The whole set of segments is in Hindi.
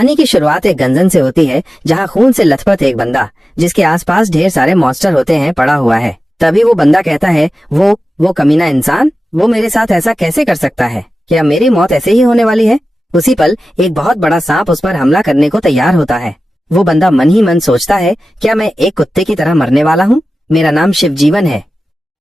कहानी की शुरुआत एक गंजन से होती है जहाँ खून से लथपथ एक बंदा, जिसके आसपास ढेर सारे मॉन्स्टर होते हैं, पड़ा हुआ है। तभी वो बंदा कहता है, वो कमीना इंसान, वो मेरे साथ ऐसा कैसे कर सकता है? क्या मेरी मौत ऐसे ही होने वाली है? उसी पल एक बहुत बड़ा सांप उस पर हमला करने को तैयार होता है। वो बंदा मन ही मन सोचता है, क्या मैं एक कुत्ते की तरह मरने वाला हूँ? मेरा नाम शिवजीवन है,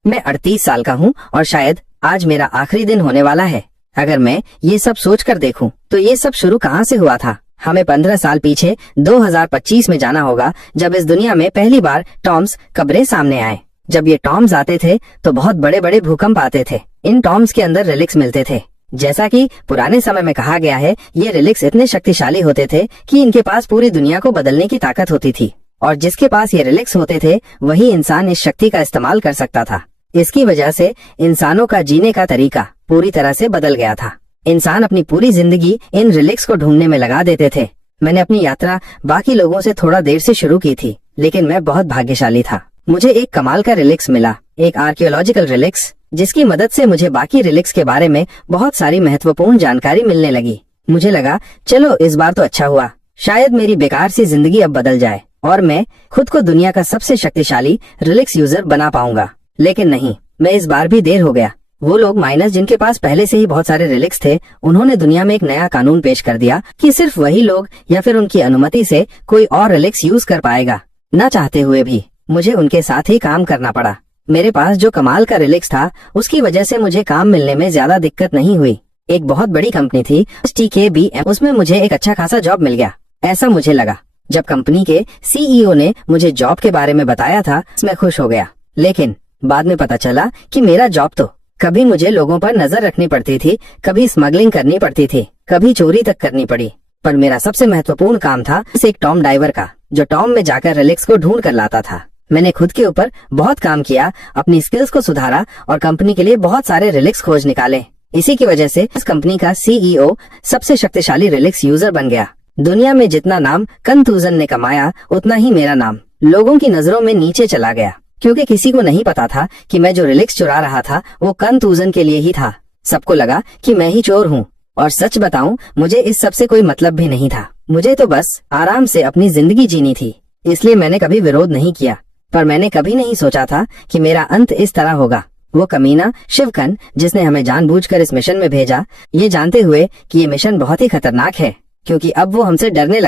मैं 38 साल का हूँ और शायद आज मेरा आखिरी दिन होने वाला है। अगर मैं ये सब सोच कर देखूं, तो ये सब शुरू कहाँ से हुआ था? हमें 15 साल पीछे 2025 में जाना होगा, जब इस दुनिया में पहली बार टॉम्स कब्रें सामने आए। जब ये टॉम्स आते थे तो बहुत बड़े बड़े भूकंप आते थे। इन टॉम्स के अंदर रिलिक्स मिलते थे। जैसा कि पुराने समय में कहा गया है, ये रिलिक्स इतने शक्तिशाली होते थे कि इनके पास पूरी दुनिया को बदलने की ताकत होती थी, और जिसके पास ये रिलिक्स होते थे वही इंसान इस शक्ति का इस्तेमाल कर सकता था। इसकी वजह से इंसानों का जीने का तरीका पूरी तरह से बदल गया था। इंसान अपनी पूरी जिंदगी इन रिलिक्स को ढूंढने में लगा देते थे। मैंने अपनी यात्रा बाकी लोगों से थोड़ा देर से शुरू की थी, लेकिन मैं बहुत भाग्यशाली था। मुझे एक कमाल का रिलिक्स मिला, एक आर्कियोलॉजिकल रिलिक्स, जिसकी मदद से मुझे बाकी रिलिक्स के बारे में बहुत सारी महत्वपूर्ण जानकारी मिलने लगी। मुझे लगा, चलो इस बार तो अच्छा हुआ, शायद मेरी बेकार सी जिंदगी अब बदल जाए और मैं खुद को दुनिया का सबसे शक्तिशाली रिलिक्स यूजर बना पाऊंगा। लेकिन नहीं, मैं इस बार भी देर हो गया। वो लोग माइनस जिनके पास पहले से ही बहुत सारे रिलिक्स थे, उन्होंने दुनिया में एक नया कानून पेश कर दिया कि सिर्फ वही लोग या फिर उनकी अनुमति से कोई और रिलिक्स यूज कर पाएगा। न चाहते हुए भी मुझे उनके साथ ही काम करना पड़ा। मेरे पास जो कमाल का रिलिक्स था, उसकी वजह से मुझे काम मिलने में ज्यादा दिक्कत नहीं हुई। एक बहुत बड़ी कंपनी थी TKBM, उसमें मुझे एक अच्छा खासा जॉब मिल गया, ऐसा मुझे लगा। जब कंपनी के CEO ने मुझे जॉब के बारे में बताया था, मैं खुश हो गया। लेकिन बाद में पता चला कि मेरा जॉब तो कभी मुझे लोगों पर नजर रखनी पड़ती थी, कभी स्मगलिंग करनी पड़ती थी, कभी चोरी तक करनी पड़ी। पर मेरा सबसे महत्वपूर्ण काम था एक टॉम डाइवर का, जो टॉम में जाकर रिलिक्स को ढूंढ कर लाता था। मैंने खुद के ऊपर बहुत काम किया, अपनी स्किल्स को सुधारा और कंपनी के लिए बहुत सारे रिलिक्स खोज निकाले। इसी की वजह से इस कंपनी का CEO सबसे शक्तिशाली रिलिक्स यूजर बन गया। दुनिया में जितना नाम कंतूजन ने कमाया, उतना ही मेरा नाम लोगों की नजरों में नीचे चला गया, क्योंकि किसी को नहीं पता था कि मैं जो रिलिक्स चुरा रहा था वो कंतूजन के लिए ही था। सबको लगा कि मैं ही चोर हूँ, और सच बताऊं, मुझे इस सब से कोई मतलब भी नहीं था। मुझे तो बस आराम से अपनी जिंदगी जीनी थी, इसलिए मैंने कभी विरोध नहीं किया। पर मैंने कभी नहीं सोचा था कि मेरा अंत इस तरह होगा। वो कमीना शिवकन, जिसने हमें जानबूझकर इस मिशन में भेजा, ये जानते हुए कि ये मिशन बहुत ही खतरनाक है, क्योंकि अब वो हमसे डरने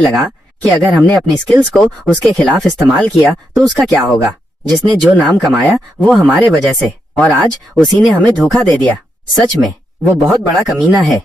लगा कि अगर हमने अपनी स्किल्स को उसके खिलाफ इस्तेमाल किया तो उसका क्या होगा। जिसने जो नाम कमाया वो हमारे वजह से, और आज उसी ने हमें धोखा दे दिया। सच में वो बहुत बड़ा कमीना है।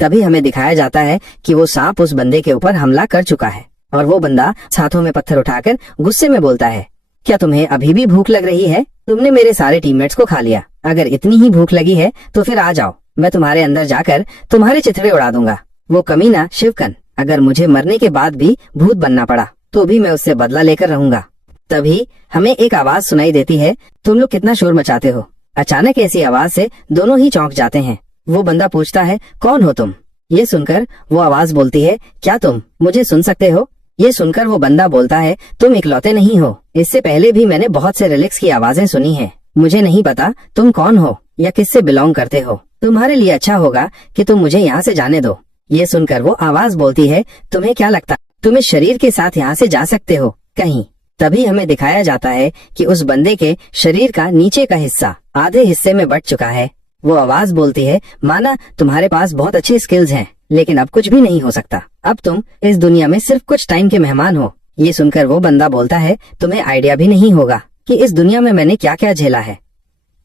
तभी हमें दिखाया जाता है कि वो सांप उस बंदे के ऊपर हमला कर चुका है, और वो बंदा हाथों में पत्थर उठाकर गुस्से में बोलता है, क्या तुम्हें अभी भी भूख लग रही है? तुमने मेरे सारे टीममेट्स को खा लिया। अगर इतनी ही भूख लगी है तो फिर आ जाओ, मैं तुम्हारे अंदर जाकर तुम्हारे चिथड़े उड़ा दूंगा। वो कमीना शिवकन, अगर मुझे मरने के बाद भी भूत बनना पड़ा तो भी मैं उससे बदला लेकर रहूंगा। तभी हमें एक आवाज सुनाई देती है, तुम लोग कितना शोर मचाते हो। अचानक ऐसी आवाज से दोनों ही चौंक जाते हैं। वो बंदा पूछता है, कौन हो तुम? ये सुनकर वो आवाज बोलती है, क्या तुम मुझे सुन सकते हो? ये सुनकर वो बंदा बोलता है, तुम इकलौते नहीं हो, इससे पहले भी मैंने बहुत से रिलिक्स की आवाजें सुनी है। मुझे नहीं पता तुम कौन हो या किससे बिलोंग करते हो। तुम्हारे लिए अच्छा होगा कि तुम मुझे यहाँ से जाने दो। ये सुनकर वो आवाज बोलती है, तुम्हें क्या लगता तुम इस शरीर के साथ यहाँ से जा सकते हो कहीं? तभी हमें दिखाया जाता है कि उस बंदे के शरीर का नीचे का हिस्सा आधे हिस्से में बट चुका है। वो आवाज बोलती है, माना तुम्हारे पास बहुत अच्छी स्किल्स हैं, लेकिन अब कुछ भी नहीं हो सकता। अब तुम इस दुनिया में सिर्फ कुछ टाइम के मेहमान हो। ये सुनकर वो बंदा बोलता है, तुम्हें आइडिया भी नहीं होगा कि इस दुनिया में मैंने क्या क्या झेला है,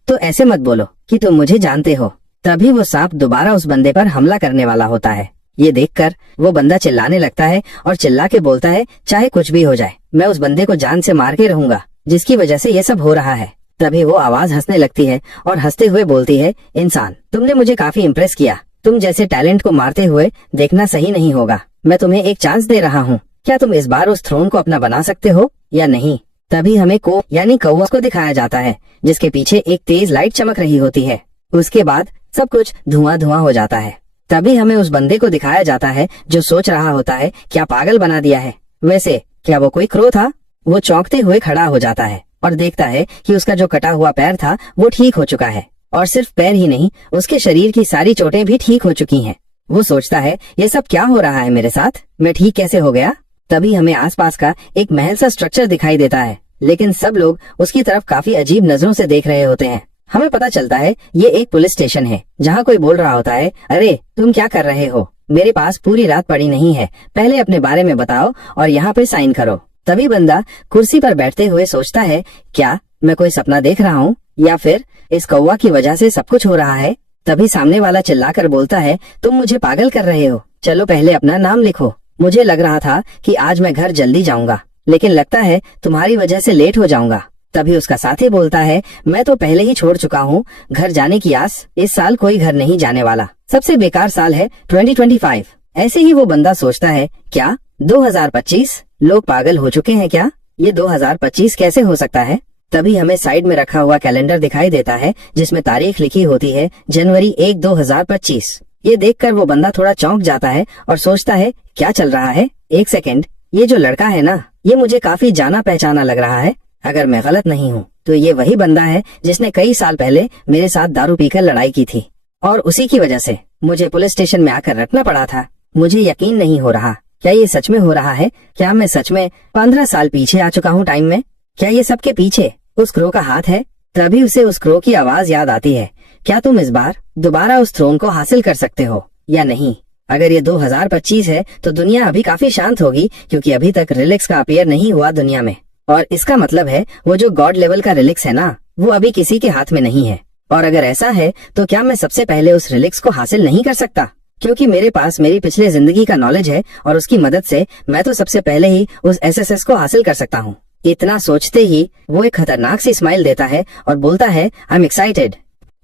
तो ऐसे मत बोलो कि तुम मुझे जानते हो। तभी वो सांप दोबारा उस बंदे पर हमला करने वाला होता है। ये देखकर वो बंदा चिल्लाने लगता है और चिल्ला के बोलता है, चाहे कुछ भी हो जाए, मैं उस बंदे को जान से मार के रहूंगा जिसकी वजह से ये सब हो रहा है। तभी वो आवाज हंसने लगती है और हंसते हुए बोलती है, इंसान, तुमने मुझे काफी इम्प्रेस किया। तुम जैसे टैलेंट को मारते हुए देखना सही नहीं होगा। मैं तुम्हें एक चांस दे रहा हूँ। क्या तुम इस बार उस थ्रोन को अपना बना सकते हो या नहीं? तभी हमें यानी कौवा को दिखाया जाता है, जिसके पीछे एक तेज लाइट चमक रही होती है। उसके बाद सब कुछ धुआं धुआं हो जाता है। तभी हमें उस बंदे को दिखाया जाता है जो सोच रहा होता है, क्या पागल बना दिया है। वैसे क्या वो कोई क्रो था? वो चौंकते हुए खड़ा हो जाता है और देखता है कि उसका जो कटा हुआ पैर था वो ठीक हो चुका है, और सिर्फ पैर ही नहीं, उसके शरीर की सारी चोटें भी ठीक हो चुकी हैं। वो सोचता है ये सब क्या हो रहा है मेरे साथ, मैं ठीक कैसे हो गया। तभी हमें आसपास का एक महल सा स्ट्रक्चर दिखाई देता है, लेकिन सब लोग उसकी तरफ काफी अजीब नजरों से देख रहे होते हैं। हमें पता चलता है ये एक पुलिस स्टेशन है, जहाँ कोई बोल रहा होता है, अरे तुम क्या कर रहे हो, मेरे पास पूरी रात पड़ी नहीं है, पहले अपने बारे में बताओ और यहाँ पे साइन करो। तभी बंदा कुर्सी पर बैठते हुए सोचता है, क्या मैं कोई सपना देख रहा हूँ या फिर इस कौवा की वजह से सब कुछ हो रहा है। तभी सामने वाला चिल्लाकर बोलता है, तुम मुझे पागल कर रहे हो, चलो पहले अपना नाम लिखो। मुझे लग रहा था कि आज मैं घर जल्दी जाऊंगा, लेकिन लगता है तुम्हारी वजह से लेट हो जाऊंगा। तभी उसका साथी बोलता है, मैं तो पहले ही छोड़ चुका हूँ घर जाने की आस, इस साल कोई घर नहीं जाने वाला, सबसे बेकार साल है 2025। ऐसे ही वो बंदा सोचता है, क्या 2025, लोग पागल हो चुके हैं क्या, ये 2025 कैसे हो सकता है। तभी हमें साइड में रखा हुआ कैलेंडर दिखाई देता है, जिसमें तारीख लिखी होती है जनवरी 1, 2025। ये देखकर वो बंदा थोड़ा चौंक जाता है और सोचता है, क्या चल रहा है, एक सेकंड, ये जो लड़का है ना, ये मुझे काफी जाना पहचाना लग रहा है। अगर मैं गलत नहीं हूँ तो ये वही बंदा है जिसने कई साल पहले मेरे साथ दारू पीकर लड़ाई की थी, और उसी की वजह से मुझे पुलिस स्टेशन में आकर रखना पड़ा था। मुझे यकीन नहीं हो रहा, क्या ये सच में हो रहा है, क्या मैं सच में 15 साल पीछे आ चुका हूँ टाइम में, क्या ये सबके पीछे उस क्रो का हाथ है। तभी उसे उस क्रो की आवाज याद आती है, क्या तुम इस बार दोबारा उस थ्रोन को हासिल कर सकते हो या नहीं। अगर ये 2025 है तो दुनिया अभी काफी शांत होगी, क्योंकि अभी तक रिलिक्स का अपीयर नहीं हुआ दुनिया में, और इसका मतलब है वो जो गॉड लेवल का रिलिक्स है ना, वो अभी किसी के हाथ में नहीं है। और अगर ऐसा है तो क्या मैं सबसे पहले उस रिलिक्स को हासिल नहीं कर सकता, क्योंकि मेरे पास मेरी पिछले जिंदगी का नॉलेज है और उसकी मदद से मैं तो सबसे पहले ही उस SSS को हासिल कर सकता हूँ। इतना सोचते ही वो एक खतरनाक सी स्माइल देता है और बोलता है, आई एम एक्साइटेड।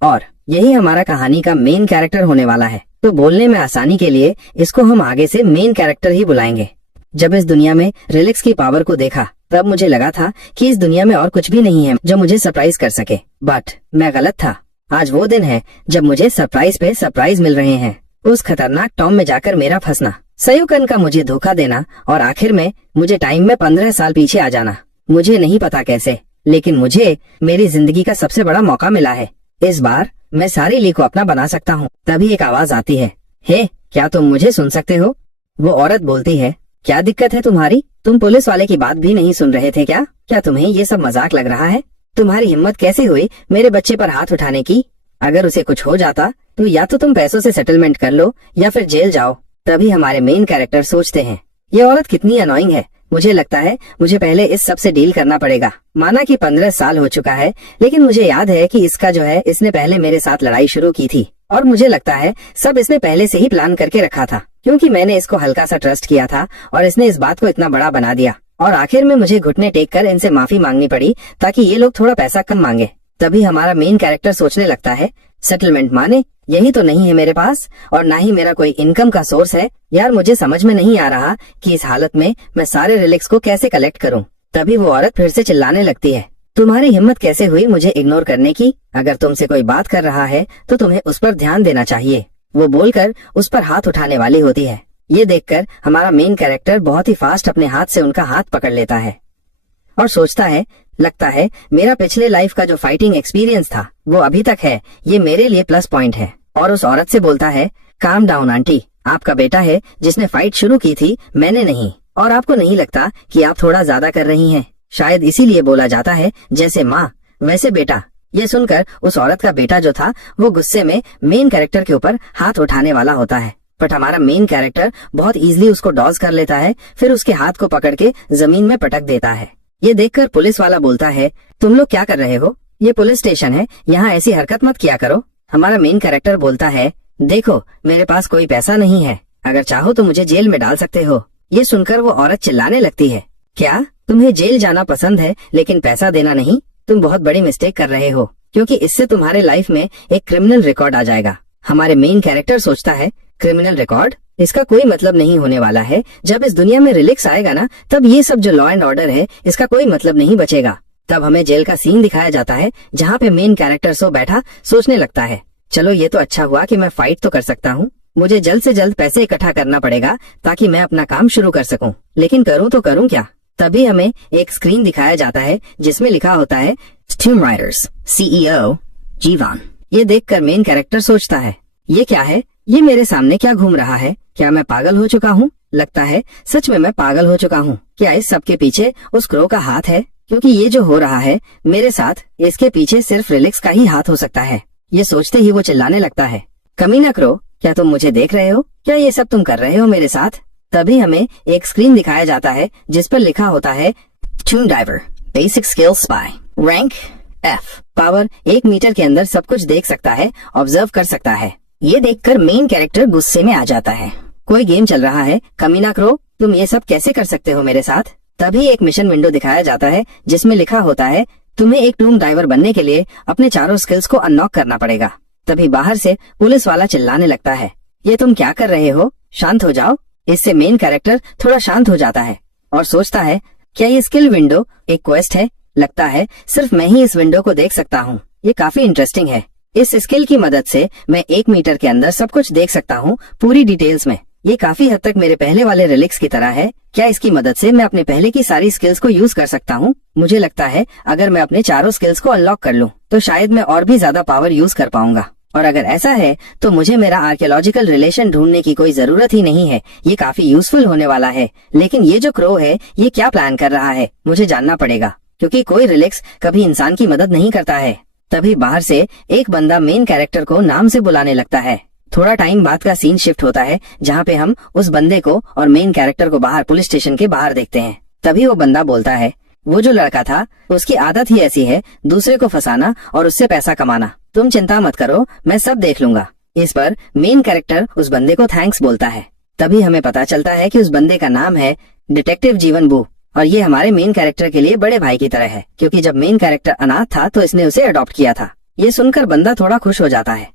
और यही हमारा कहानी का मेन कैरेक्टर होने वाला है, तो बोलने में आसानी के लिए इसको हम आगे से मेन कैरेक्टर ही बुलाएंगे। जब इस दुनिया में रिलिक्स की पावर को देखा तब मुझे लगा था कि इस दुनिया में और कुछ भी नहीं है जो मुझे सरप्राइज कर सके, बट मैं गलत था। आज वो दिन है जब मुझे सरप्राइज पे सरप्राइज मिल रहे हैं। उस खतरनाक टॉम में जाकर मेरा फंसना, सयोकन का मुझे धोखा देना, और आखिर में मुझे टाइम में 15 साल पीछे आ जाना। मुझे नहीं पता कैसे, लेकिन मुझे मेरी जिंदगी का सबसे बड़ा मौका मिला है। इस बार मैं सारी ली को अपना बना सकता हूँ। तभी एक आवाज आती है, हे क्या तुम मुझे सुन सकते हो। वो औरत बोलती है, क्या दिक्कत है तुम्हारी, तुम पुलिस वाले की बात भी नहीं सुन रहे थे क्या तुम्हें ये सब मजाक लग रहा है। तुम्हारी हिम्मत कैसे हुई मेरे बच्चे पर हाथ उठाने की। अगर उसे कुछ हो जाता तो या तो तुम पैसों से सेटलमेंट कर लो या फिर जेल जाओ। तभी हमारे मेन कैरेक्टर सोचते हैं, ये औरत कितनी अनोइंग है, मुझे लगता है मुझे पहले इस सब से डील करना पड़ेगा। माना कि 15 साल हो चुका है, लेकिन मुझे याद है कि इसका जो है, इसने पहले मेरे साथ लड़ाई शुरू की थी, और मुझे लगता है सब इसने पहले से ही प्लान करके रखा था, क्योंकि मैंने इसको हल्का सा ट्रस्ट किया था और इसने इस बात को इतना बड़ा बना दिया, और आखिर में मुझे घुटने टेक कर इनसे माफी मांगनी पड़ी ताकि ये लोग थोड़ा पैसा कम मांगे। तभी हमारा मेन कैरेक्टर सोचने लगता है, सेटलमेंट माने यही तो नहीं है मेरे पास, और ना ही मेरा कोई इनकम का सोर्स है। यार मुझे समझ में नहीं आ रहा कि इस हालत में मैं सारे रिलिक्स को कैसे कलेक्ट करूं। तभी वो औरत फिर से चिल्लाने लगती है, तुम्हारी हिम्मत कैसे हुई मुझे इग्नोर करने की। अगर तुमसे कोई बात कर रहा है तो तुम्हें उस पर ध्यान देना चाहिए। वो बोलकर उस पर हाथ उठाने वाली होती है। ये देखकर हमारा मेन कैरेक्टर बहुत ही फास्ट अपने हाथ से उनका हाथ पकड़ लेता है और सोचता है, लगता है मेरा पिछले लाइफ का जो फाइटिंग एक्सपीरियंस था वो अभी तक है, ये मेरे लिए प्लस पॉइंट है। और उस औरत से बोलता है, काम डाउन आंटी, आपका बेटा है जिसने फाइट शुरू की थी, मैंने नहीं, और आपको नहीं लगता कि आप थोड़ा ज्यादा कर रही हैं। शायद इसीलिए बोला जाता है जैसे माँ वैसे बेटा। ये सुनकर उस औरत का बेटा जो था वो गुस्से में मेन कैरेक्टर के ऊपर हाथ उठाने वाला होता है, बट हमारा मेन कैरेक्टर बहुत इजीली उसको डॉज कर लेता है, फिर उसके हाथ को पकड़ के जमीन में पटक देता है। ये देखकर पुलिस वाला बोलता है, तुम लोग क्या कर रहे हो, ये पुलिस स्टेशन है, यहाँ ऐसी हरकत मत किया करो। हमारा मेन कैरेक्टर बोलता है, देखो मेरे पास कोई पैसा नहीं है, अगर चाहो तो मुझे जेल में डाल सकते हो। ये सुनकर वो औरत चिल्लाने लगती है, क्या तुम्हें जेल जाना पसंद है लेकिन पैसा देना नहीं। तुम बहुत बड़ी मिस्टेक कर रहे हो, क्योंकि इससे तुम्हारे लाइफ में एक क्रिमिनल रिकॉर्ड आ जाएगा। हमारे मेन कैरेक्टर सोचता है, क्रिमिनल रिकॉर्ड, इसका कोई मतलब नहीं होने वाला है। जब इस दुनिया में रिलिक्स आएगा ना, तब ये सब जो लॉ एंड ऑर्डर है इसका कोई मतलब नहीं बचेगा। तब हमें जेल का सीन दिखाया जाता है, जहाँ पे मेन कैरेक्टर सो बैठा सोचने लगता है, चलो ये तो अच्छा हुआ कि मैं फाइट तो कर सकता हूँ, मुझे जल्द से जल्द पैसे इकट्ठा करना पड़ेगा ताकि मैं अपना काम शुरू कर सकूं, लेकिन करूँ तो करूँ क्या। तभी हमें एक स्क्रीन दिखाया जाता है जिसमें लिखा होता है स्टीम राइडर्स CEO जीवान। ये देखकर मेन कैरेक्टर सोचता है, ये क्या है, ये मेरे सामने क्या घूम रहा है? क्या मैं पागल हो चुका हूँ? लगता है सच में मैं पागल हो चुका हूँ। क्या इस सब के पीछे उस क्रो का हाथ है? क्योंकि ये जो हो रहा है मेरे साथ, इसके पीछे सिर्फ रिलिक्स का ही हाथ हो सकता है। ये सोचते ही वो चिल्लाने लगता है, कमीना क्रो, क्या तुम मुझे देख रहे हो? क्या ये सब तुम कर रहे हो मेरे साथ? तभी हमें एक स्क्रीन दिखाया जाता है जिस पर लिखा होता है tomb diver, basic skill spy, rank F, power 1 metre के अंदर सब कुछ देख सकता है, ऑब्जर्व कर सकता है। ये देखकर मेन कैरेक्टर गुस्से में आ जाता है। कोई गेम चल रहा है, कमीना क्रो, तुम ये सब कैसे कर सकते हो मेरे साथ? तभी एक मिशन विंडो दिखाया जाता है जिसमें लिखा होता है तुम्हें एक टूम डाइवर बनने के लिए अपने चारों स्किल्स को अनलॉक करना पड़ेगा। तभी बाहर से पुलिस वाला चिल्लाने लगता है, ये तुम क्या कर रहे हो? शांत हो जाओ। इससे मेन कैरेक्टर थोड़ा शांत हो जाता है और सोचता है, क्या ये स्किल विंडो एक क्वेस्ट है? लगता है सिर्फ मैं ही इस विंडो को देख सकता हूँ। ये काफी इंटरेस्टिंग है। इस स्किल की मदद से मैं 1 मीटर के अंदर सब कुछ देख सकता हूँ, पूरी डिटेल्स में। ये काफी हद तक मेरे पहले वाले रिलिक्स की तरह है। क्या इसकी मदद से मैं अपने पहले की सारी स्किल्स को यूज कर सकता हूँ? मुझे लगता है अगर मैं अपने चारों स्किल्स को अनलॉक कर लूँ तो शायद मैं और भी ज्यादा पावर यूज कर पाऊंगा। और अगर ऐसा है तो मुझे मेरा आर्कियोलॉजिकल रिलेशन ढूंढने की कोई जरूरत ही नहीं है। ये काफी यूजफुल होने वाला है। लेकिन ये जो क्रो है ये क्या प्लान कर रहा है? मुझे जानना पड़ेगा, क्योंकि कोई रिलिक्स कभी इंसान की मदद नहीं करता है। तभी बाहर से एक बंदा मेन कैरेक्टर को नाम से बुलाने लगता है। थोड़ा टाइम बाद का सीन शिफ्ट होता है जहाँ पे हम उस बंदे को और मेन कैरेक्टर को बाहर पुलिस स्टेशन के बाहर देखते हैं। तभी वो बंदा बोलता है, वो जो लड़का था उसकी आदत ही ऐसी है, दूसरे को फंसाना और उससे पैसा कमाना। तुम चिंता मत करो, मैं सब देख लूंगा। इस पर मेन कैरेक्टर उस बंदे को थैंक्स बोलता है। तभी हमें पता चलता है कि उस बंदे का नाम है डिटेक्टिव जीवन बू, और ये हमारे मेन कैरेक्टर के लिए बड़े भाई की तरह है, क्योंकि जब मेन कैरेक्टर अनाथ था तो इसने उसे अडॉप्ट किया था। ये सुनकर बंदा थोड़ा खुश हो जाता है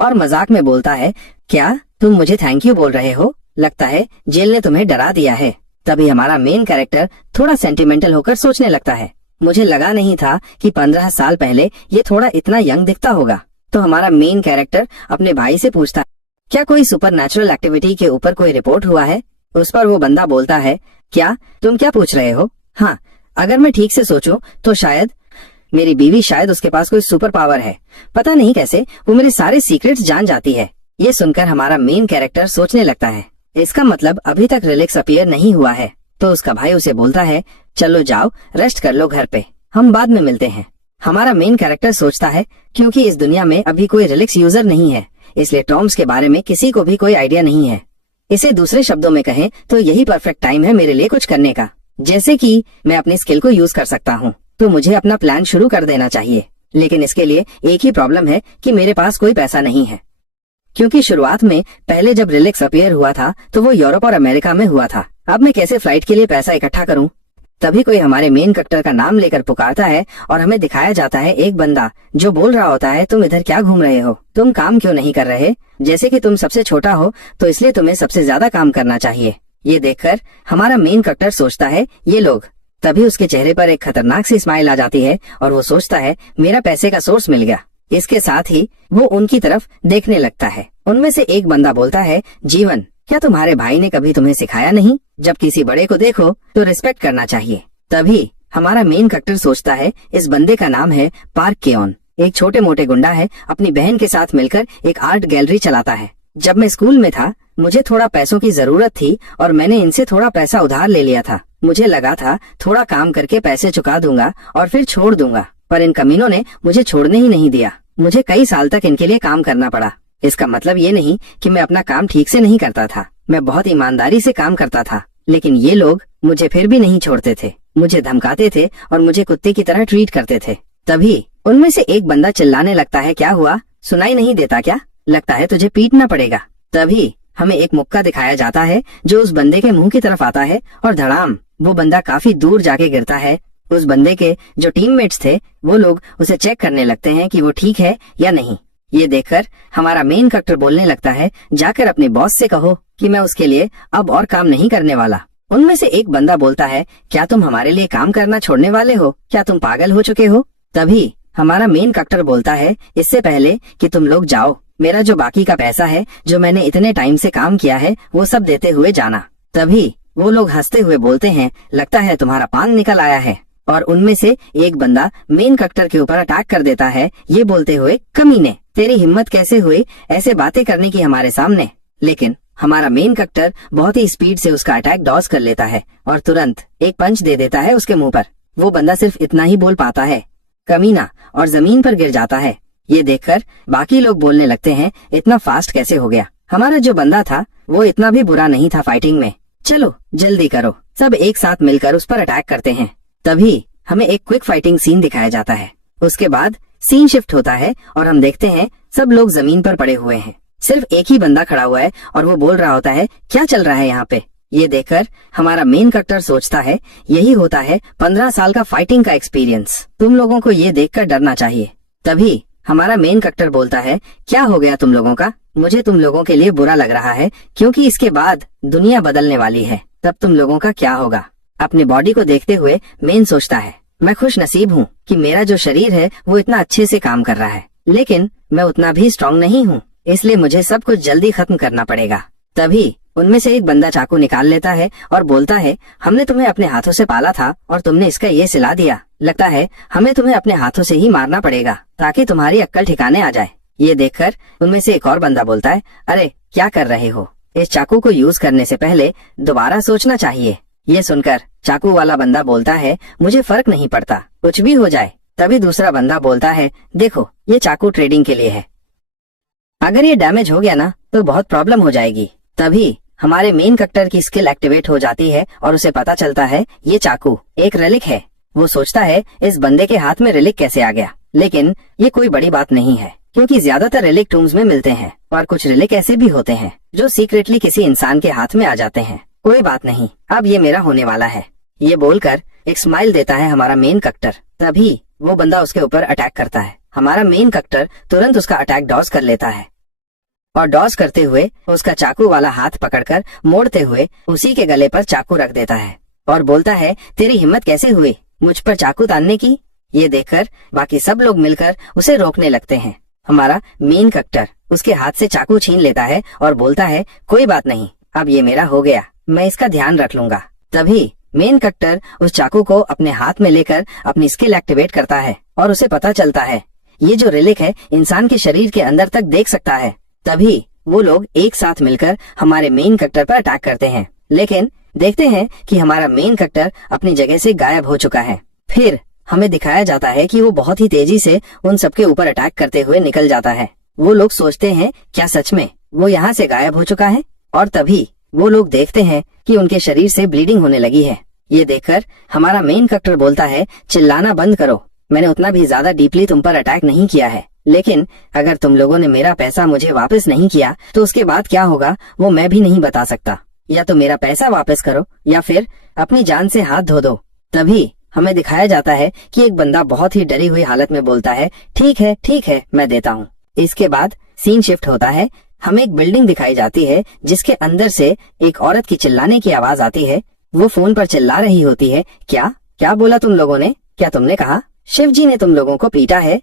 और मजाक में बोलता है, क्या तुम मुझे थैंक यू बोल रहे हो? लगता है जेल ने तुम्हें डरा दिया है। तभी हमारा मेन कैरेक्टर थोड़ा सेंटिमेंटल होकर सोचने लगता है, मुझे लगा नहीं था कि 15 साल पहले ये थोड़ा इतना यंग दिखता होगा। तो हमारा मेन कैरेक्टर अपने भाई से पूछता है, क्या कोई सुपर नेचुरल एक्टिविटी के ऊपर कोई रिपोर्ट हुआ है? उस पर वो बंदा बोलता है, क्या तुम क्या पूछ रहे हो? हाँ, अगर मैं ठीक से सोचूं तो शायद मेरी बीवी, शायद उसके पास कोई सुपर पावर है। पता नहीं कैसे वो मेरे सारे सीक्रेट्स जान जाती है। ये सुनकर हमारा मेन कैरेक्टर सोचने लगता है, इसका मतलब अभी तक रिलिक्स अपीयर नहीं हुआ है। तो उसका भाई उसे बोलता है, चलो जाओ रेस्ट कर लो घर पे, हम बाद में मिलते हैं। हमारा मेन कैरेक्टर सोचता है, क्योंकि इस दुनिया में अभी कोई रिलिक्स यूजर नहीं है, इसलिए टॉम्स के बारे में किसी को भी कोई आइडिया नहीं है। इसे दूसरे शब्दों में कहें तो यही परफेक्ट टाइम है मेरे लिए कुछ करने का। जैसे कि मैं अपनी स्किल को यूज कर सकता हूँ, तो मुझे अपना प्लान शुरू कर देना चाहिए। लेकिन इसके लिए एक ही प्रॉब्लम है कि मेरे पास कोई पैसा नहीं है, क्योंकि शुरुआत में पहले जब रिलिक्स अपीयर हुआ था तो वो यूरोप और अमेरिका में हुआ था। अब मैं कैसे फ्लाइट के लिए पैसा इकट्ठा करूं? तभी कोई हमारे मेन कैरेक्टर का नाम लेकर पुकारता है और हमें दिखाया जाता है एक बंदा जो बोल रहा होता है, तुम इधर क्या घूम रहे हो? तुम काम क्यों नहीं कर रहे? जैसे कि तुम सबसे छोटा हो तो इसलिए तुम्हें सबसे ज्यादा काम करना चाहिए। ये देखकर हमारा मेन कैरेक्टर सोचता है, ये लोग। तभी उसके चेहरे पर एक खतरनाक सी स्माइल आ जाती है और वो सोचता है, मेरा पैसे का सोर्स मिल गया। इसके साथ ही वो उनकी तरफ देखने लगता है। उनमें से एक बंदा बोलता है, जीवन, क्या तुम्हारे भाई ने कभी तुम्हें सिखाया नहीं, जब किसी बड़े को देखो तो रिस्पेक्ट करना चाहिए? तभी हमारा मेन कैरेक्टर सोचता है, इस बंदे का नाम है पार्क केओन, एक छोटे मोटे गुंडा है, अपनी बहन के साथ मिलकर एक आर्ट गैलरी चलाता है। जब मैं स्कूल में था मुझे थोड़ा पैसों की जरूरत थी और मैंने इनसे थोड़ा पैसा उधार ले लिया था। मुझे लगा था थोड़ा काम करके पैसे चुका दूंगा और फिर छोड़ दूंगा, पर इन कमीनों ने मुझे छोड़ने ही नहीं दिया। मुझे कई साल तक इनके लिए काम करना पड़ा। इसका मतलब ये नहीं कि मैं अपना काम ठीक से नहीं करता था, मैं बहुत ईमानदारी से काम करता था, लेकिन ये लोग मुझे फिर भी नहीं छोड़ते थे, मुझे धमकाते थे और मुझे कुत्ते की तरह ट्रीट करते थे। तभी उनमें से एक बंदा चिल्लाने लगता है, क्या हुआ, सुनाई नहीं देता क्या? लगता है तुझे पीटना पड़ेगा। तभी हमें एक मुक्का दिखाया जाता है जो उस बंदे के मुंह की तरफ आता है और धड़ाम, वो बंदा काफी दूर जाके गिरता है। उस बंदे के जो टीममेट्स थे वो लोग उसे चेक करने लगते हैं कि वो ठीक है या नहीं। ये देखकर हमारा मेन कैरेक्टर बोलने लगता है, जाकर अपने बॉस से कहो कि मैं उसके लिए अब और काम नहीं करने वाला। उनमें से एक बंदा बोलता है, क्या तुम हमारे लिए काम करना छोड़ने वाले हो? क्या तुम पागल हो चुके हो? तभी हमारा मेन कैरेक्टर बोलता है, इससे पहले कि तुम लोग जाओ, मेरा जो बाकी का पैसा है, जो मैंने इतने टाइम से काम किया है, वो सब देते हुए जाना। तभी वो लोग हंसते हुए बोलते हैं, लगता है तुम्हारा पान निकल आया है। और उनमें से एक बंदा मेन कैरेक्टर के ऊपर अटैक कर देता है, ये बोलते हुए, कमीने, तेरी हिम्मत कैसे हुई ऐसे बातें करने की हमारे सामने। लेकिन हमारा मेन कैरेक्टर बहुत ही स्पीड से उसका अटैक डॉज कर लेता है और तुरंत एक पंच दे देता है उसके मुंह पर। वो बंदा सिर्फ इतना ही बोल पाता है, कमीना, और जमीन पर गिर जाता है। ये देखकर बाकी लोग बोलने लगते हैं, इतना फास्ट कैसे हो गया। हमारा जो बंदा था वो इतना भी बुरा नहीं था फाइटिंग में, चलो जल्दी करो। सब एक साथ मिलकर उस पर अटैक करते हैं। तभी हमें एक क्विक फाइटिंग सीन दिखाया जाता है। उसके बाद सीन शिफ्ट होता है और हम देखते हैं सब लोग जमीन पर पड़े हुए हैं, सिर्फ एक ही बंदा खड़ा हुआ है और वो बोल रहा होता है, क्या चल रहा है यहाँ पे। ये देखकर हमारा मेन कैरेक्टर सोचता है, यही होता है 15 साल का फाइटिंग का एक्सपीरियंस, तुम लोगों को ये देखकर डरना चाहिए। तभी हमारा मेन कैरेक्टर बोलता है, क्या हो गया तुम लोगों का, मुझे तुम लोगों के लिए बुरा लग रहा है क्योंकि इसके बाद दुनिया बदलने वाली है, तब तुम लोगों का क्या होगा। अपने बॉडी को देखते हुए मेन सोचता है, मैं खुश नसीब हूँ कि मेरा जो शरीर है वो इतना अच्छे से काम कर रहा है, लेकिन मैं उतना भी स्ट्रांग नहीं हूँ, इसलिए मुझे सब कुछ जल्दी खत्म करना पड़ेगा। तभी उनमें से एक बंदा चाकू निकाल लेता है और बोलता है, हमने तुम्हें अपने हाथों से पाला था और तुमने इसका ये सिला दिया, लगता है हमें तुम्हें अपने हाथों से ही मारना पड़ेगा ताकि तुम्हारी अक्ल ठिकाने आ जाए। ये देखकर उनमें से एक और बंदा बोलता है, अरे क्या कर रहे हो, इस चाकू को यूज करने से पहले दोबारा सोचना चाहिए। ये सुनकर चाकू वाला बंदा बोलता है, मुझे फर्क नहीं पड़ता, कुछ भी हो जाए। तभी दूसरा बंदा बोलता है, देखो ये चाकू ट्रेडिंग के लिए है, अगर ये डैमेज हो गया ना तो बहुत प्रॉब्लम हो जाएगी। तभी हमारे मेन कैरेक्टर की स्किल एक्टिवेट हो जाती है और उसे पता चलता है ये चाकू एक रेलिक है। वो सोचता है इस बंदे के हाथ में रेलिक कैसे आ गया, लेकिन ये कोई बड़ी बात नहीं है क्योंकि ज्यादातर रेलिक टूम्स में मिलते हैं और कुछ रेलिक ऐसे भी होते हैं जो सीक्रेटली किसी इंसान के हाथ में आ जाते हैं। कोई बात नहीं, अब ये मेरा होने वाला है। ये बोलकर एक स्माइल देता है हमारा मेन कैरेक्टर। तभी वो बंदा उसके ऊपर अटैक करता है। हमारा मेन कैरेक्टर तुरंत उसका अटैक डॉज कर लेता है और डॉज करते हुए उसका चाकू वाला हाथ पकड़कर मोड़ते हुए उसी के गले पर चाकू रख देता है और बोलता है, तेरी हिम्मत कैसे हुई मुझ पर चाकू तानने की। ये देखकर बाकी सब लोग मिलकर उसे रोकने लगते हैं। हमारा मेन कैरेक्टर उसके हाथ से चाकू छीन लेता है और बोलता है, कोई बात नहीं, अब ये मेरा हो गया, मैं इसका ध्यान रख लूंगा। तभी मेन कैरेक्टर उस चाकू को अपने हाथ में लेकर अपनी स्किल एक्टिवेट करता है और उसे पता चलता है ये जो रेलिक है इंसान के शरीर के अंदर तक देख सकता है। तभी वो लोग एक साथ मिलकर हमारे मेन कैरेक्टर पर अटैक करते हैं, लेकिन देखते हैं कि हमारा मेन कैरेक्टर अपनी जगह से गायब हो चुका है। फिर हमें दिखाया जाता है कि वो बहुत ही तेजी से उन सबके ऊपर अटैक करते हुए निकल जाता है। वो लोग सोचते हैं, क्या सच में वो यहाँ से गायब हो चुका है, और तभी वो लोग देखते हैं कि उनके शरीर से ब्लीडिंग होने लगी है। ये देखकर हमारा मेन कैरेक्टर बोलता है, चिल्लाना बंद करो, मैंने उतना भी ज्यादा डीपली तुम पर अटैक नहीं किया है, लेकिन अगर तुम लोगों ने मेरा पैसा मुझे वापस नहीं किया तो उसके बाद क्या होगा वो मैं भी नहीं बता सकता। या तो मेरा पैसा वापस करो या फिर अपनी जान से हाथ धो दो। तभी हमें दिखाया जाता है कि एक बंदा बहुत ही डरी हुई हालत में बोलता है, ठीक है मैं देता हूँ। इसके बाद सीन शिफ्ट होता है। हमें एक बिल्डिंग दिखाई जाती है जिसके अंदर से एक औरत की चिल्लाने की आवाज आती है। वो फोन पर चिल्ला रही होती है, क्या बोला तुम लोगों ने, क्या तुमने कहा शिव जी ने तुम लोगों को पीटा है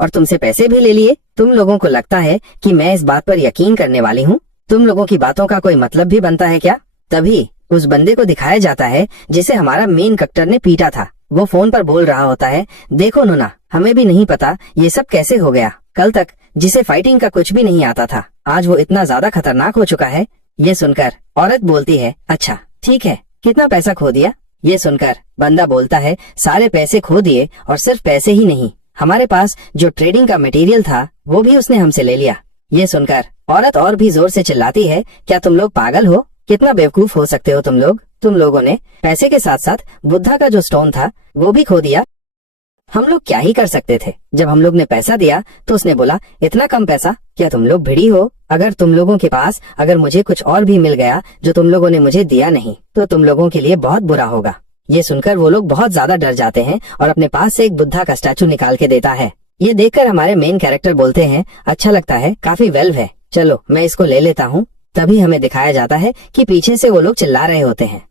और तुमसे पैसे भी ले लिए? तुम लोगों को लगता है कि मैं इस बात पर यकीन करने वाली हूँ? तुम लोगों की बातों का कोई मतलब भी बनता है क्या? तभी उस बंदे को दिखाया जाता है जिसे हमारा मेन कैरेक्टर ने पीटा था। वो फोन पर बोल रहा होता है, देखो नूना, हमें भी नहीं पता ये सब कैसे हो गया। कल तक जिसे फाइटिंग का कुछ भी नहीं आता था, आज वो इतना ज्यादा खतरनाक हो चुका है। ये सुनकर औरत बोलती है, अच्छा ठीक है, कितना पैसा खो दिया? ये सुनकर बंदा बोलता है, सारे पैसे खो दिए, और सिर्फ पैसे ही नहीं, हमारे पास जो ट्रेडिंग का मटेरियल था वो भी उसने हमसे ले लिया। ये सुनकर औरत और भी जोर से चिल्लाती है, क्या तुम लोग पागल हो? कितना बेवकूफ हो सकते हो तुम लोग? तुम लोगों ने पैसे के साथ साथ बुद्धा का जो स्टोन था वो भी खो दिया। हम लोग क्या ही कर सकते थे? जब हम लोग ने पैसा दिया तो उसने बोला, इतना कम पैसा? क्या तुम लोग भिड़ी हो? अगर तुम लोगों के पास अगर मुझे कुछ और भी मिल गया जो तुम लोगों ने मुझे दिया नहीं तो तुम लोगों के लिए बहुत बुरा होगा। ये सुनकर वो लोग बहुत ज्यादा डर जाते हैं और अपने पास से एक बुद्धा का स्टैचू निकाल के देता है। ये देखकर हमारे मेन कैरेक्टर बोलते हैं, अच्छा लगता है, काफी वेल्व है, चलो मैं इसको ले लेता हूँ। तभी हमें दिखाया जाता है कि पीछे से वो लोग चिल्ला रहे होते हैं,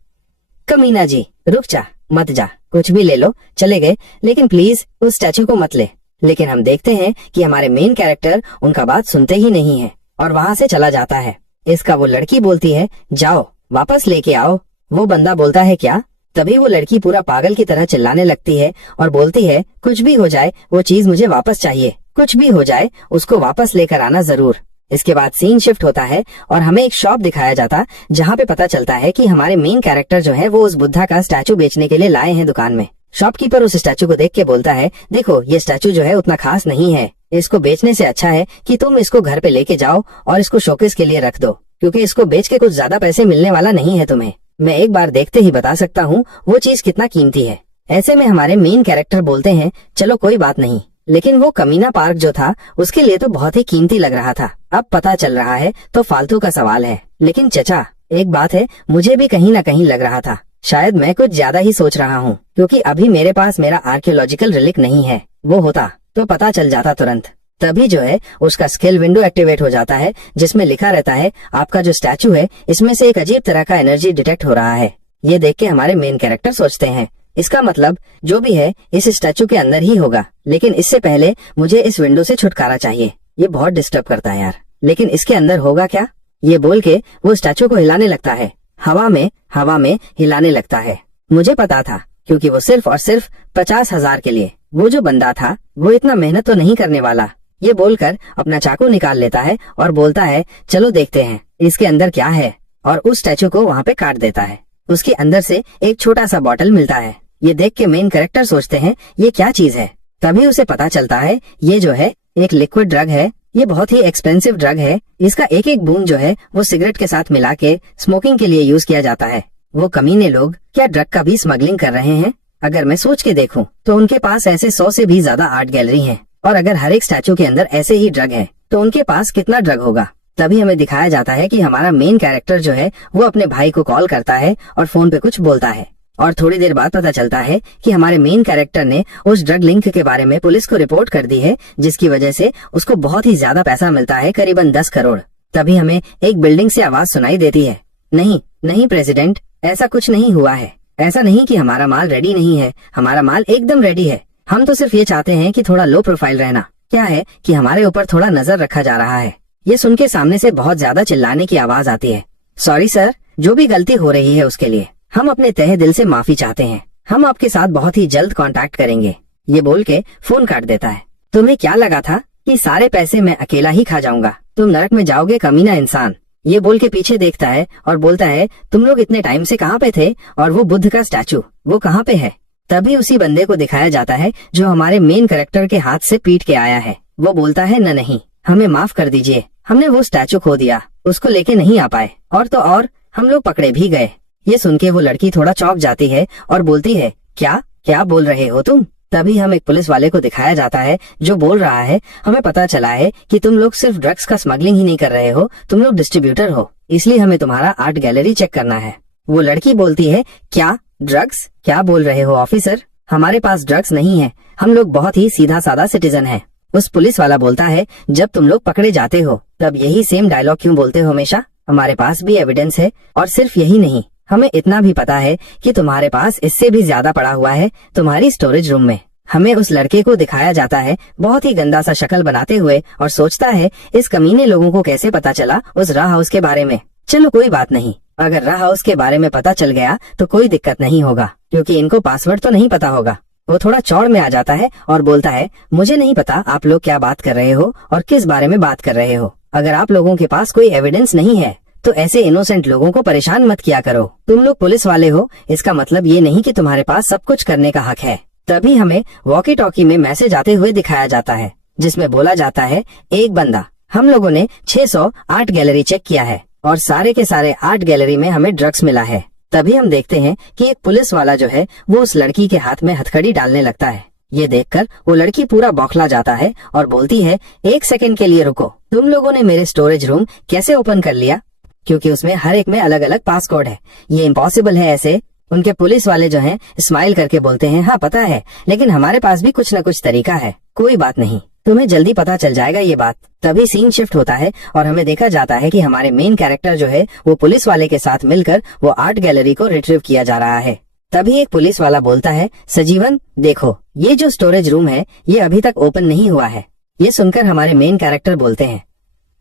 कमीना जी रुक जा, मत जा, कुछ भी ले लो। चले गए, लेकिन प्लीज उस स्टैचू को मत ले। लेकिन हम देखते हैं कि हमारे मेन कैरेक्टर उनका बात सुनते ही नहीं है और वहाँ से चला जाता है। इसका वो लड़की बोलती है, जाओ वापस लेके आओ। वो बंदा बोलता है, क्या तभी वो लड़की पूरा पागल की तरह चिल्लाने लगती है और बोलती है, कुछ भी हो जाए वो चीज मुझे वापस चाहिए, कुछ भी हो जाए उसको वापस लेकर आना जरूर। इसके बाद सीन शिफ्ट होता है और हमें एक शॉप दिखाया जाता जहाँ पे पता चलता है कि हमारे मेन कैरेक्टर जो है वो उस बुद्धा का स्टैचू बेचने के लिए लाए हैं दुकान में। शॉपकीपर उस स्टैचू को देख के बोलता है, देखो ये स्टैचू जो है उतना खास नहीं है, इसको बेचने से अच्छा है कि तुम इसको घर पे लेके जाओ और इसको शोकेस के लिए रख दो, क्योंकि इसको बेच के कुछ ज्यादा पैसे मिलने वाला नहीं है तुम्हें। मैं एक बार देखते ही बता सकता हूँ वो चीज कितना कीमती है। ऐसे में हमारे मेन कैरेक्टर बोलते हैं, चलो कोई बात नहीं, लेकिन वो कमीना पार्क जो था उसके लिए तो बहुत ही कीमती लग रहा था। अब पता चल रहा है तो फालतू का सवाल है, लेकिन चचा एक बात है, मुझे भी कहीं ना कहीं लग रहा था शायद मैं कुछ ज्यादा ही सोच रहा हूँ, क्योंकि अभी मेरे पास मेरा आर्कियोलॉजिकल रिलिक नहीं है। वो होता तो पता चल जाता तुरंत। तभी जो है उसका स्किल विंडो एक्टिवेट हो जाता है जिसमें लिखा रहता है, आपका जो स्टैचू है इसमें से एक अजीब तरह का एनर्जी डिटेक्ट हो रहा है। ये देख के हमारे मेन कैरेक्टर सोचते हैं, इसका मतलब जो भी है इस स्टैचू के अंदर ही होगा, लेकिन इससे पहले मुझे इस विंडो से छुटकारा चाहिए। ये बहुत डिस्टर्ब करता है यार, लेकिन इसके अंदर होगा क्या? ये बोल के वो स्टैचू को हिलाने लगता है, हवा में हिलाने लगता है। मुझे पता था, क्योंकि वो सिर्फ और सिर्फ 50,000 के लिए, वो जो बंदा था वो इतना मेहनत तो नहीं करने वाला। ये बोलकर अपना चाकू निकाल लेता है और बोलता है, चलो देखते हैं इसके अंदर क्या है, और उस स्टैचू को वहाँ पे काट देता है। उसके अंदर से एक छोटा सा बॉटल मिलता है। ये देख के मेन कैरेक्टर सोचते हैं ये क्या चीज है। तभी उसे पता चलता है ये जो है एक लिक्विड ड्रग है, ये बहुत ही एक्सपेंसिव ड्रग है। इसका एक एक बूंद जो है वो सिगरेट के साथ मिला के स्मोकिंग के लिए यूज किया जाता है। वो कमीने लोग क्या ड्रग का भी स्मगलिंग कर रहे हैं? अगर मैं सोच के देखूं तो उनके पास ऐसे 100 से भी ज्यादा आर्ट गैलरी हैं, और अगर हर एक स्टैचू के अंदर ऐसे ही ड्रग है तो उनके पास कितना ड्रग होगा। तभी हमें दिखाया जाता है कि हमारा मेन कैरेक्टर जो है वो अपने भाई को कॉल करता है और फोन पे कुछ बोलता है, और थोड़ी देर बाद पता चलता है कि हमारे मेन कैरेक्टर ने उस ड्रग लिंक के बारे में पुलिस को रिपोर्ट कर दी है, जिसकी वजह से उसको बहुत ही ज्यादा पैसा मिलता है, करीबन 10 करोड़। तभी हमें एक बिल्डिंग से आवाज सुनाई देती है, नहीं नहीं प्रेसिडेंट, ऐसा कुछ नहीं हुआ है। ऐसा नहीं कि हमारा माल रेडी नहीं है, हमारा माल एकदम रेडी है। हम तो सिर्फ ये चाहते हैं कि थोड़ा लो प्रोफाइल रहना। क्या है कि हमारे ऊपर थोड़ा नजर रखा जा रहा है। ये सुन के सामने से बहुत ज्यादा चिल्लाने की आवाज आती है, सॉरी सर, जो भी गलती हो रही है उसके लिए हम अपने तहे दिल से माफी चाहते हैं। हम आपके साथ बहुत ही जल्द कांटेक्ट करेंगे। ये बोल के फोन काट देता है। तुम्हें क्या लगा था कि सारे पैसे मैं अकेला ही खा जाऊंगा? तुम नरक में जाओगे कमीना इंसान। ये बोल के पीछे देखता है और बोलता है, तुम लोग इतने टाइम से कहाँ पे थे, और वो बुद्ध का स्टैचू वो कहाँ पे है? तभी उसी बंदे को दिखाया जाता है जो हमारे मेन कैरेक्टर के हाथ से पीट के आया है। वो बोलता है, न नहीं, हमें माफ कर दीजिए, हमने वो स्टैचू खो दिया, उसको लेके नहीं आ पाए, और तो और हम लोग पकड़े भी गए। ये सुन के वो लड़की थोड़ा चौंक जाती है और बोलती है, क्या क्या बोल रहे हो तुम? तभी हम एक पुलिस वाले को दिखाया जाता है जो बोल रहा है, हमें पता चला है कि तुम लोग सिर्फ ड्रग्स का स्मगलिंग ही नहीं कर रहे हो, तुम लोग डिस्ट्रीब्यूटर हो, इसलिए हमें तुम्हारा आर्ट गैलरी चेक करना है। वो लड़की बोलती है, क्या ड्रग्स? क्या बोल रहे हो ऑफिसर, हमारे पास ड्रग्स नहीं है, हम लोग बहुत ही सीधा साधा सिटीजन हैं। उस पुलिस वाला बोलता है, जब तुम लोग पकड़े जाते हो तब यही सेम डायलॉग क्यों बोलते हो हमेशा? हमारे पास भी एविडेंस है, और सिर्फ यही नहीं, हमें इतना भी पता है कि तुम्हारे पास इससे भी ज्यादा पड़ा हुआ है तुम्हारी स्टोरेज रूम में। हमें उस लड़के को दिखाया जाता है बहुत ही गंदा सा शक्ल बनाते हुए, और सोचता है इस कमीने लोगों को कैसे पता चला उस रॉ हाउस के बारे में। चलो कोई बात नहीं, अगर रॉ हाउस के बारे में पता चल गया तो कोई दिक्कत नहीं होगा, क्योंकि इनको पासवर्ड तो नहीं पता होगा। वो थोड़ा चौड़ में आ जाता है और बोलता है, मुझे नहीं पता आप लोग क्या बात कर रहे हो और किस बारे में बात कर रहे हो। अगर आप लोगों के पास कोई एविडेंस नहीं है तो ऐसे इनोसेंट लोगों को परेशान मत किया करो। तुम लोग पुलिस वाले हो, इसका मतलब ये नहीं कि तुम्हारे पास सब कुछ करने का हक है। तभी हमें वॉकी टॉकी में मैसेज आते हुए दिखाया जाता है, जिसमें बोला जाता है, एक बंदा, हम लोगों ने 600 आर्ट गैलरी चेक किया है और सारे के सारे आर्ट गैलरी में हमें ड्रग्स मिला है। तभी हम देखते हैं कि एक पुलिस वाला जो है वो उस लड़की के हाथ में हथकड़ी डालने लगता है। ये देखकर वो लड़की पूरा बौखला जाता है और बोलती है, एक सेकंड के लिए रुको, तुम लोगों ने मेरे स्टोरेज रूम कैसे ओपन कर लिया? क्योंकि उसमें हर एक में अलग अलग पासकोड है, ये इम्पॉसिबल है ऐसे। उनके पुलिस वाले जो हैं स्माइल करके बोलते हैं, हाँ पता है, लेकिन हमारे पास भी कुछ न कुछ तरीका है, कोई बात नहीं, तुम्हें जल्दी पता चल जाएगा ये बात। तभी सीन शिफ्ट होता है और हमें देखा जाता है कि हमारे मेन कैरेक्टर जो है वो पुलिस वाले के साथ मिलकर वो आर्ट गैलरी को रिट्रीव किया जा रहा है। तभी एक पुलिस वाला बोलता है, सजीवन देखो, ये जो स्टोरेज रूम है ये अभी तक ओपन नहीं हुआ है। ये सुनकर हमारे मेन कैरेक्टर बोलते हैं,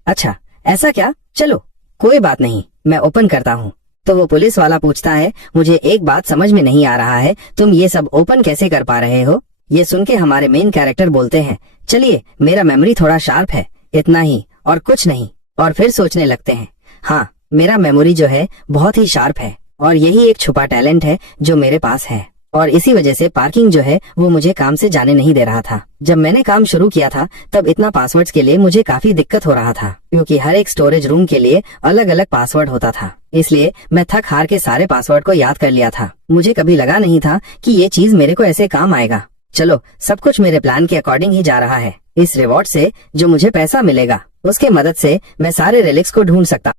अच्छा ऐसा क्या, चलो कोई बात नहीं, मैं ओपन करता हूँ। तो वो पुलिस वाला पूछता है, मुझे एक बात समझ में नहीं आ रहा है, तुम ये सब ओपन कैसे कर पा रहे हो? ये सुन के हमारे मेन कैरेक्टर बोलते हैं, चलिए मेरा मेमोरी थोड़ा शार्प है, इतना ही और कुछ नहीं। और फिर सोचने लगते हैं, हाँ मेरा मेमोरी जो है बहुत ही शार्प है और यही एक छुपा टैलेंट है जो मेरे पास है। और इसी वजह से पार्किंग जो है वो मुझे काम से जाने नहीं दे रहा था। जब मैंने काम शुरू किया था तब इतना पासवर्ड्स के लिए मुझे काफी दिक्कत हो रहा था, क्योंकि हर एक स्टोरेज रूम के लिए अलग अलग पासवर्ड होता था। इसलिए मैं थक हार के सारे पासवर्ड को याद कर लिया था। मुझे कभी लगा नहीं था कि ये चीज मेरे को ऐसे काम आएगा। चलो सब कुछ मेरे प्लान के अकॉर्डिंग ही जा रहा है। इस रिवॉर्ड से जो मुझे पैसा मिलेगा उसके मदद से मैं सारे रिलिक्स को ढूंढ सकता।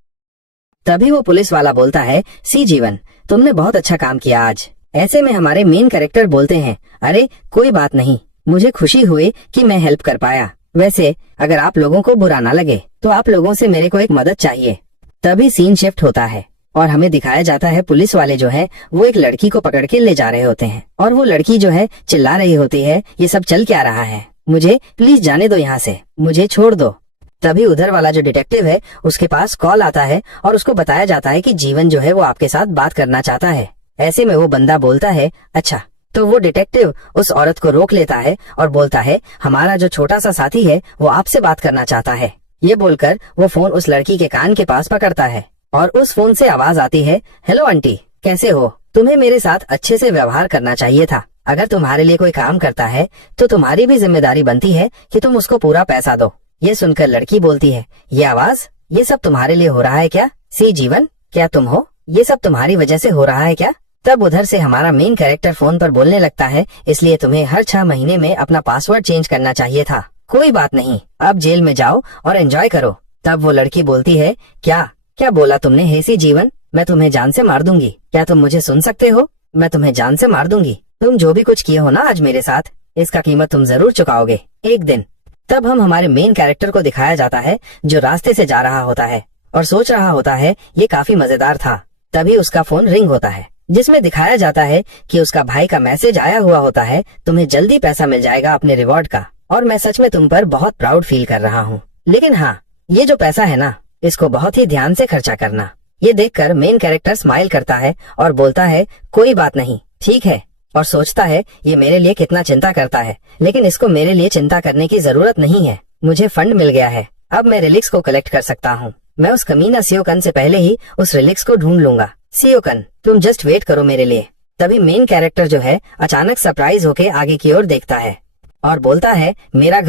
तभी वो पुलिस वाला बोलता है, सी जीवन तुमने बहुत अच्छा काम किया आज। ऐसे में हमारे मेन कैरेक्टर बोलते हैं, अरे कोई बात नहीं, मुझे खुशी हुई कि मैं हेल्प कर पाया। वैसे अगर आप लोगों को बुरा ना लगे तो आप लोगों से मेरे को एक मदद चाहिए। तभी सीन शिफ्ट होता है और हमें दिखाया जाता है पुलिस वाले जो है वो एक लड़की को पकड़ के ले जा रहे होते हैं और वो लड़की जो है चिल्ला रही होती है, ये सब चल क्या रहा है, मुझे प्लीज जाने दो यहाँ से, मुझे छोड़ दो। तभी उधर वाला जो डिटेक्टिव है उसके पास कॉल आता है और उसको बताया जाता है कि जीवन जो है वो आपके साथ बात करना चाहता है। ऐसे में वो बंदा बोलता है, अच्छा। तो वो डिटेक्टिव उस औरत को रोक लेता है और बोलता है, हमारा जो छोटा सा साथी है वो आपसे बात करना चाहता है। ये बोलकर वो फोन उस लड़की के कान के पास पकड़ता है और उस फोन से आवाज आती है, हेलो आंटी कैसे हो, तुम्हें मेरे साथ अच्छे से व्यवहार करना चाहिए था। अगर तुम्हारे लिए कोई काम करता है तो तुम्हारी भी जिम्मेदारी बनती है कि तुम उसको पूरा पैसा दो। ये सुनकर लड़की बोलती है, ये आवाज, ये सब तुम्हारे लिए हो रहा है क्या? सी जीवन क्या तुम हो? ये सब तुम्हारी वजह से हो रहा है क्या? तब उधर से हमारा मेन कैरेक्टर फोन पर बोलने लगता है, इसलिए तुम्हें हर 6 महीने में अपना पासवर्ड चेंज करना चाहिए था। कोई बात नहीं, अब जेल में जाओ और एंजॉय करो। तब वो लड़की बोलती है, क्या बोला तुमने हेसी जीवन? मैं तुम्हें जान से मार दूंगी। क्या तुम मुझे सुन सकते हो? मैं तुम्हें जान से मार दूंगी। तुम जो भी कुछ किए हो ना आज मेरे साथ, इसका कीमत तुम जरूर चुकाओगे एक दिन। तब हम हमारे मेन कैरेक्टर को दिखाया जाता है जो रास्ते से जा रहा होता है और सोच रहा होता है ये काफी मजेदार था। तभी उसका फोन रिंग होता है जिसमें दिखाया जाता है कि उसका भाई का मैसेज आया हुआ होता है, तुम्हें जल्दी पैसा मिल जाएगा अपने रिवॉर्ड का और मैं सच में तुम पर बहुत प्राउड फील कर रहा हूँ। लेकिन हाँ, ये जो पैसा है ना, इसको बहुत ही ध्यान से खर्चा करना। ये देखकर मेन कैरेक्टर स्माइल करता है और बोलता है, कोई बात नहीं, ठीक है। और सोचता है ये मेरे लिए कितना चिंता करता है, लेकिन इसको मेरे लिए चिंता करने की जरूरत नहीं है। मुझे फंड मिल गया है, अब मैं रिलिक्स को कलेक्ट कर सकता हूँ। मैं उस कमीना सियोकन से पहले ही उस रिलिक्स को ढूंढ लूंगा। सियोकन तुम जस्ट वेट करो मेरे लिए। तभी मेन कैरेक्टर जो है अचानक सरप्राइज होके आगे की ओर देखता है और बोलता है, मेरा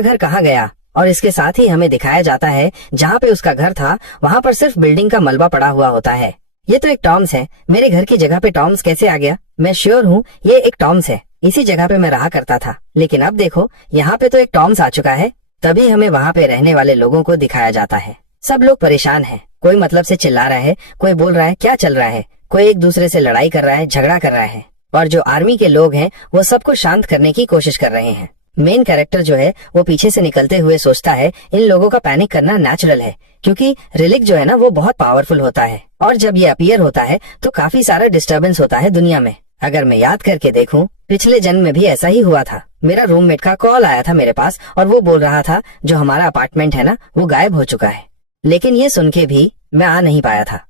घर कहाँ गया? और इसके साथ ही हमें दिखाया जाता है जहाँ पे उसका घर था वहाँ पर सिर्फ बिल्डिंग का मलबा पड़ा हुआ होता है। ये तो एक टॉम्स है, मेरे घर की जगह पे टॉम्स कैसे आ गया? मैं श्योर हूँ ये एक टॉम्स है, इसी जगह पे मैं रहा करता था। लेकिन अब देखो यहाँ पे तो एक टॉम्स आ चुका है। तभी हमें वहाँ पे रहने वाले लोगों को दिखाया जाता है। सब लोग परेशान हैं, कोई मतलब से चिल्ला रहा है, कोई बोल रहा है क्या चल रहा है, कोई एक दूसरे से लड़ाई कर रहा है, झगड़ा कर रहा है। और जो आर्मी के लोग हैं वो सबको शांत करने की कोशिश कर रहे हैं। मेन कैरेक्टर जो है वो पीछे से निकलते हुए सोचता है, इन लोगों का पैनिक करना नेचुरल है, क्योंकि रिलिक जो है ना वो बहुत पावरफुल होता है और जब ये अपीयर होता है तो काफी सारा डिस्टर्बेंस होता है दुनिया में। अगर मैं याद करके देखूं, पिछले जन्म में भी ऐसा ही हुआ था। मेरा रूममेट का कॉल आया था मेरे पास और वो बोल रहा था जो हमारा अपार्टमेंट है ना वो गायब हो चुका है। लेकिन ये सुन के भी मैं आ नहीं पाया था,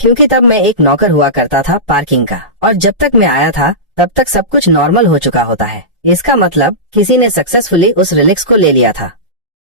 क्योंकि तब मैं एक नौकर हुआ करता था पार्किंग का, और जब तक मैं आया था तब तक सब कुछ नॉर्मल हो चुका होता है। इसका मतलब किसी ने सक्सेसफुली उस रिलिक्स को ले लिया था।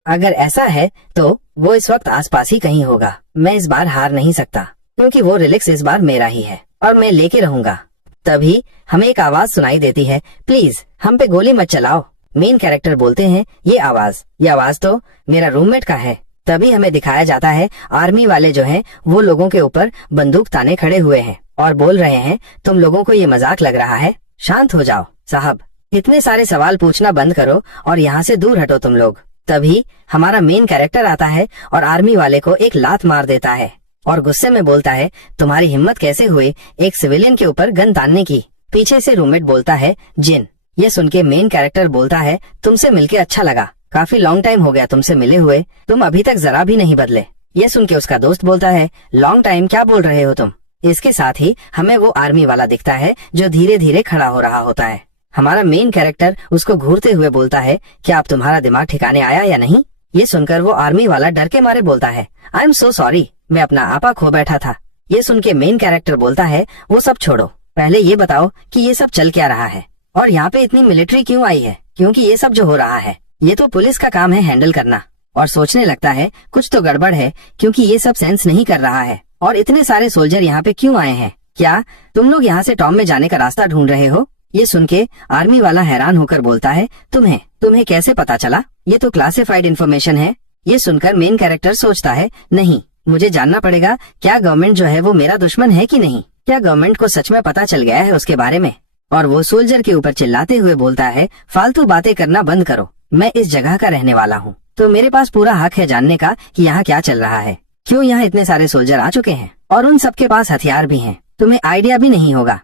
अगर ऐसा है तो वो इस वक्त आसपास ही कहीं होगा। मैं इस बार हार नहीं सकता, क्योंकि वो रिलिक्स इस बार मेरा ही है और मैं लेके रहूंगा। तभी हमें एक आवाज सुनाई देती है, प्लीज हम पे गोली मत चलाओ। मेन कैरेक्टर बोलते हैं, ये आवाज तो मेरा रूममेट का है। तभी हमें दिखाया जाता है आर्मी वाले जो हैं वो लोगों के ऊपर बंदूक ताने खड़े हुए हैं और बोल रहे हैं, तुम लोगों को ये मजाक लग रहा है? शांत हो जाओ साहब, इतने सारे सवाल पूछना बंद करो और यहाँ से दूर हटो तुम लोग। तभी हमारा मेन कैरेक्टर आता है और आर्मी वाले को एक लात मार देता है और गुस्से में बोलता है, तुम्हारी हिम्मत कैसे हुई एक सिविलियन के ऊपर गन तानने की? पीछे से रूममेट बोलता है, जिन। ये सुन के मेन कैरेक्टर बोलता है, तुमसे मिलके अच्छा लगा, काफी लॉन्ग टाइम हो गया तुमसे मिले हुए, तुम अभी तक जरा भी नहीं बदले। ये सुन के उसका दोस्त बोलता है, लॉन्ग टाइम क्या बोल रहे हो तुम? इसके साथ ही हमें वो आर्मी वाला दिखता है जो धीरे धीरे खड़ा हो रहा होता है। हमारा मेन कैरेक्टर उसको घूरते हुए बोलता है, क्या अब तुम्हारा दिमाग ठिकाने आया या नहीं? ये सुनकर वो आर्मी वाला डर के मारे बोलता है, आई एम सो सॉरी, मैं अपना आपा खो बैठा था। ये सुन के मेन कैरेक्टर बोलता है, वो सब छोड़ो, पहले ये बताओ कि ये सब चल क्या रहा है और यहाँ पे इतनी मिलिट्री क्यों आई है, क्योंकि ये सब जो हो रहा है ये तो पुलिस का काम है हैंडल करना। और सोचने लगता है कुछ तो गड़बड़ है, क्योंकि ये सब सेंस नहीं कर रहा है और इतने सारे सोल्जर यहाँ पे क्यों आए हैं, क्या तुम लोग यहाँ से टॉम में जाने का रास्ता ढूंढ रहे हो? ये सुन के आर्मी वाला हैरान होकर बोलता है, तुम्हें कैसे पता चला? ये तो क्लासिफाइड इन्फॉर्मेशन है। ये सुनकर मेन कैरेक्टर सोचता है, नहीं, मुझे जानना पड़ेगा, क्या गवर्नमेंट जो है वो मेरा दुश्मन है कि नहीं, क्या गवर्नमेंट को सच में पता चल गया है उसके बारे में? और वो सोल्जर के ऊपर चिल्लाते हुए बोलता है, फालतू बातें करना बंद करो, मैं इस जगह का रहने वाला हूँ, तो मेरे पास पूरा हक है जानने का कि यहाँ क्या चल रहा है, क्यों यहाँ इतने सारे सोल्जर आ चुके हैं और उन सबके पास हथियार भी हैं। तुम्हें आइडिया भी नहीं होगा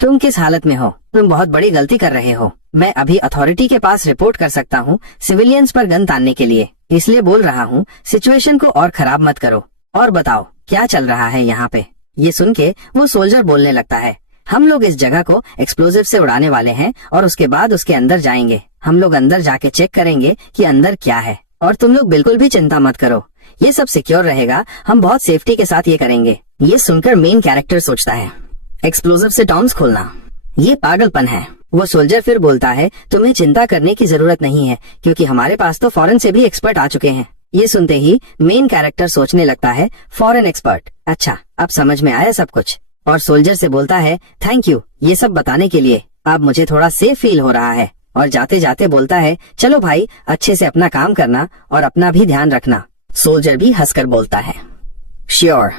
तुम किस हालत में हो, तुम बहुत बड़ी गलती कर रहे हो। मैं अभी अथॉरिटी के पास रिपोर्ट कर सकता हूँ सिविलियंस पर गन तानने के लिए, इसलिए बोल रहा हूँ सिचुएशन को और खराब मत करो और बताओ क्या चल रहा है यहाँ पे। ये सुन के वो सोल्जर बोलने लगता है, हम लोग इस जगह को एक्सप्लोजिव से उड़ाने वाले हैं और उसके बाद उसके अंदर जाएंगे। हम लोग अंदर जाके चेक करेंगे कि अंदर क्या है और तुम लोग बिल्कुल भी चिंता मत करो, ये सब सिक्योर रहेगा, हम बहुत सेफ्टी के साथ ये करेंगे। ये सुनकर मेन कैरेक्टर सोचता है, एक्सप्लोजिव से टॉम्स खोलना, ये पागलपन है। वो सोल्जर फिर बोलता है, तुम्हें चिंता करने की जरूरत नहीं है, क्योंकि हमारे पास तो फॉरेन से भी एक्सपर्ट आ चुके हैं। ये सुनते ही मेन कैरेक्टर सोचने लगता है, फॉरेन एक्सपर्ट, अच्छा अब समझ में आया सब कुछ। और सोल्जर से बोलता है, थैंक यू ये सब बताने के लिए, अब मुझे थोड़ा सेफ फील हो रहा है। और जाते जाते बोलता है, चलो भाई अच्छे से अपना काम करना और अपना भी ध्यान रखना। सोल्जर भी हंसकर बोलता है, श्योर,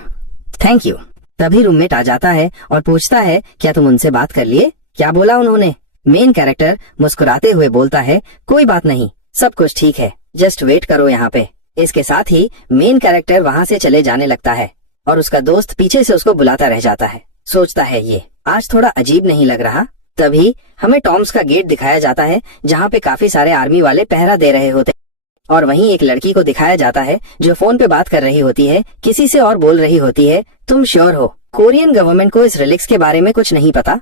थैंक यू। तभी रूममेट आ जाता है और पूछता है, क्या तुम उनसे बात कर लिए, क्या बोला उन्होंने? मेन कैरेक्टर मुस्कुराते हुए बोलता है, कोई बात नहीं, सब कुछ ठीक है, जस्ट वेट करो यहाँ पे। इसके साथ ही मेन कैरेक्टर वहाँ से चले जाने लगता है और उसका दोस्त पीछे से उसको बुलाता रह जाता है। सोचता है ये आज थोड़ा अजीब नहीं लग रहा। तभी हमें टॉम्स का गेट दिखाया जाता है जहाँ पे काफी सारे आर्मी वाले पहरा दे रहे होते और वहीं एक लड़की को दिखाया जाता है जो फोन पे बात कर रही होती है किसी से और बोल रही होती है, तुम श्योर हो कोरियन गवर्नमेंट को इस रिलिक्स के बारे में कुछ नहीं पता?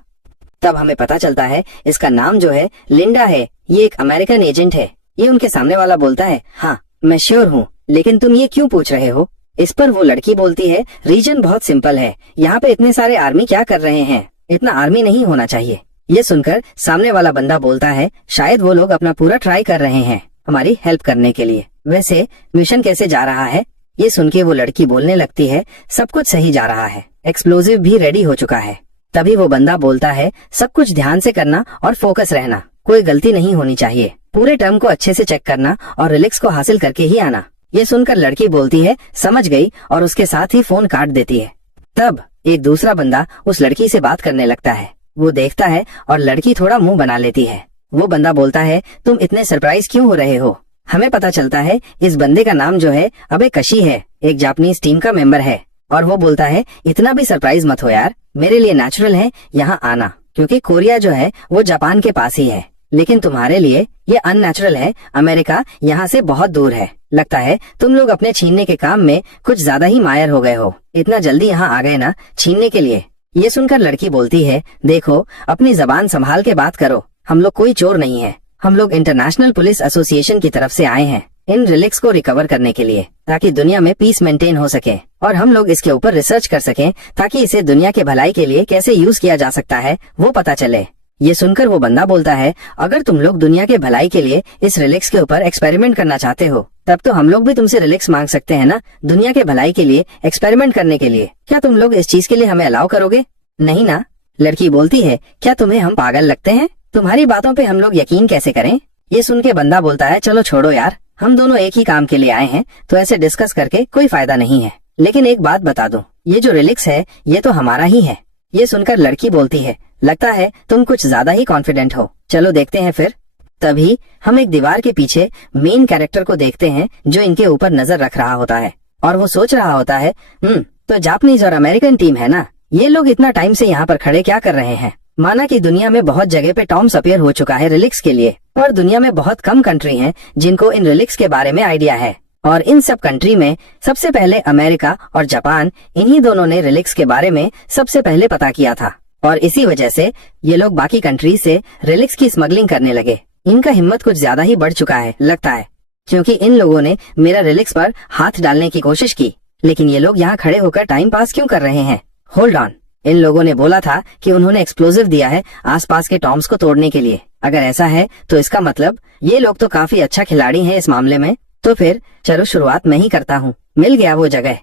तब हमें पता चलता है इसका नाम जो है लिंडा है, ये एक अमेरिकन एजेंट है। ये उनके सामने वाला बोलता है, हाँ मैं श्योर हूँ, लेकिन तुम ये क्यों पूछ रहे हो? इस पर वो लड़की बोलती है, रीजन बहुत सिंपल है, यहाँ पे इतने सारे आर्मी क्या कर रहे हैं, इतना आर्मी नहीं होना चाहिए। ये सुनकर सामने वाला बंदा बोलता है, शायद वो लोग अपना पूरा ट्राई कर रहे हैं हमारी हेल्प करने के लिए। वैसे मिशन कैसे जा रहा है? ये सुन के वो लड़की बोलने लगती है, सब कुछ सही जा रहा है, एक्सप्लोजिव भी रेडी हो चुका है। तभी वो बंदा बोलता है, सब कुछ ध्यान से करना और फोकस रहना, कोई गलती नहीं होनी चाहिए, पूरे टर्म को अच्छे से चेक करना और रिलिक्स को हासिल करके ही आना। ये सुनकर लड़की बोलती है, समझ गई, और उसके साथ ही फोन काट देती है। तब एक दूसरा बंदा उस लड़की से बात करने लगता है। वो देखता है और लड़की थोड़ा मुंह बना लेती है। वो बंदा बोलता है, तुम इतने सरप्राइज क्यों हो रहे हो? हमें पता चलता है इस बंदे का नाम जो है अबे कशी है, एक जापानीज टीम का मेंबर है। और वो बोलता है, इतना भी सरप्राइज मत हो यार, मेरे लिए नेचुरल है यहाँ आना, क्योंकि कोरिया जो है वो जापान के पास ही है, लेकिन तुम्हारे लिए ये अननेचुरल है, अमेरिका यहाँ से बहुत दूर है। लगता है तुम लोग अपने छीनने के काम में कुछ ज्यादा ही मायर हो गए हो, इतना जल्दी यहाँ आ गए ना छीनने के लिए। ये सुनकर लड़की बोलती है, देखो अपनी जबान संभाल के बात करो, हम लोग कोई चोर नहीं है, हम लोग इंटरनेशनल पुलिस एसोसिएशन की तरफ से आए हैं इन रिलिक्स को रिकवर करने के लिए, ताकि दुनिया में पीस मेंटेन हो सके और हम लोग इसके ऊपर रिसर्च कर सकें, ताकि इसे दुनिया के भलाई के लिए कैसे यूज किया जा सकता है वो पता चले। ये सुनकर वो बंदा बोलता है, अगर तुम लोग दुनिया के भलाई के लिए इस रिलिक्स के ऊपर एक्सपेरिमेंट करना चाहते हो, तब तो हम लोग भी तुमसे रिलिक्स मांग सकते हैं ना, दुनिया के भलाई के लिए एक्सपेरिमेंट करने के लिए। क्या तुम लोग इस चीज के लिए हमें अलाउ करोगे? नहीं ना। लड़की बोलती है, क्या तुम्हें हम पागल लगते हैं? तुम्हारी बातों पे हम लोग यकीन कैसे करें? ये सुन के बंदा बोलता है, चलो छोड़ो यार, हम दोनों एक ही काम के लिए आए हैं, तो ऐसे डिस्कस करके कोई फायदा नहीं है। लेकिन एक बात बता दूं, ये जो रिलिक्स है ये तो हमारा ही है। ये सुनकर लड़की बोलती है, लगता है तुम कुछ ज्यादा ही कॉन्फिडेंट हो, चलो देखते हैं फिर। तभी हम एक दीवार के पीछे मेन कैरेक्टर को देखते हैं जो इनके ऊपर नजर रख रहा होता है और वो सोच रहा होता है, तो जापानीज और अमेरिकन टीम है ना, ये लोग इतना टाइम से यहाँ पर खड़े क्या कर रहे हैं? माना कि दुनिया में बहुत जगह पे टॉम्स अपीयर हो चुका है रिलिक्स के लिए, और दुनिया में बहुत कम कंट्री हैं जिनको इन रिलिक्स के बारे में आइडिया है, और इन सब कंट्री में सबसे पहले अमेरिका और जापान, इन्हीं दोनों ने रिलिक्स के बारे में सबसे पहले पता किया था, और इसी वजह से ये लोग बाकी कंट्री से रिलिक्स की स्मगलिंग करने लगे। इनका हिम्मत कुछ ज्यादा ही बढ़ चुका है लगता है, क्योंकि इन लोगों ने मेरा रिलिक्स पर हाथ डालने की कोशिश की। लेकिन ये लोग यहाँ खड़े होकर टाइम पास क्यों कर रहे हैं? होल्ड ऑन, इन लोगों ने बोला था कि उन्होंने एक्सप्लोजिव दिया है आसपास के टॉम्स को तोड़ने के लिए। अगर ऐसा है तो इसका मतलब ये लोग तो काफी अच्छा खिलाड़ी हैं इस मामले में। तो फिर चलो शुरुआत मैं ही करता हूँ। मिल गया वो जगह।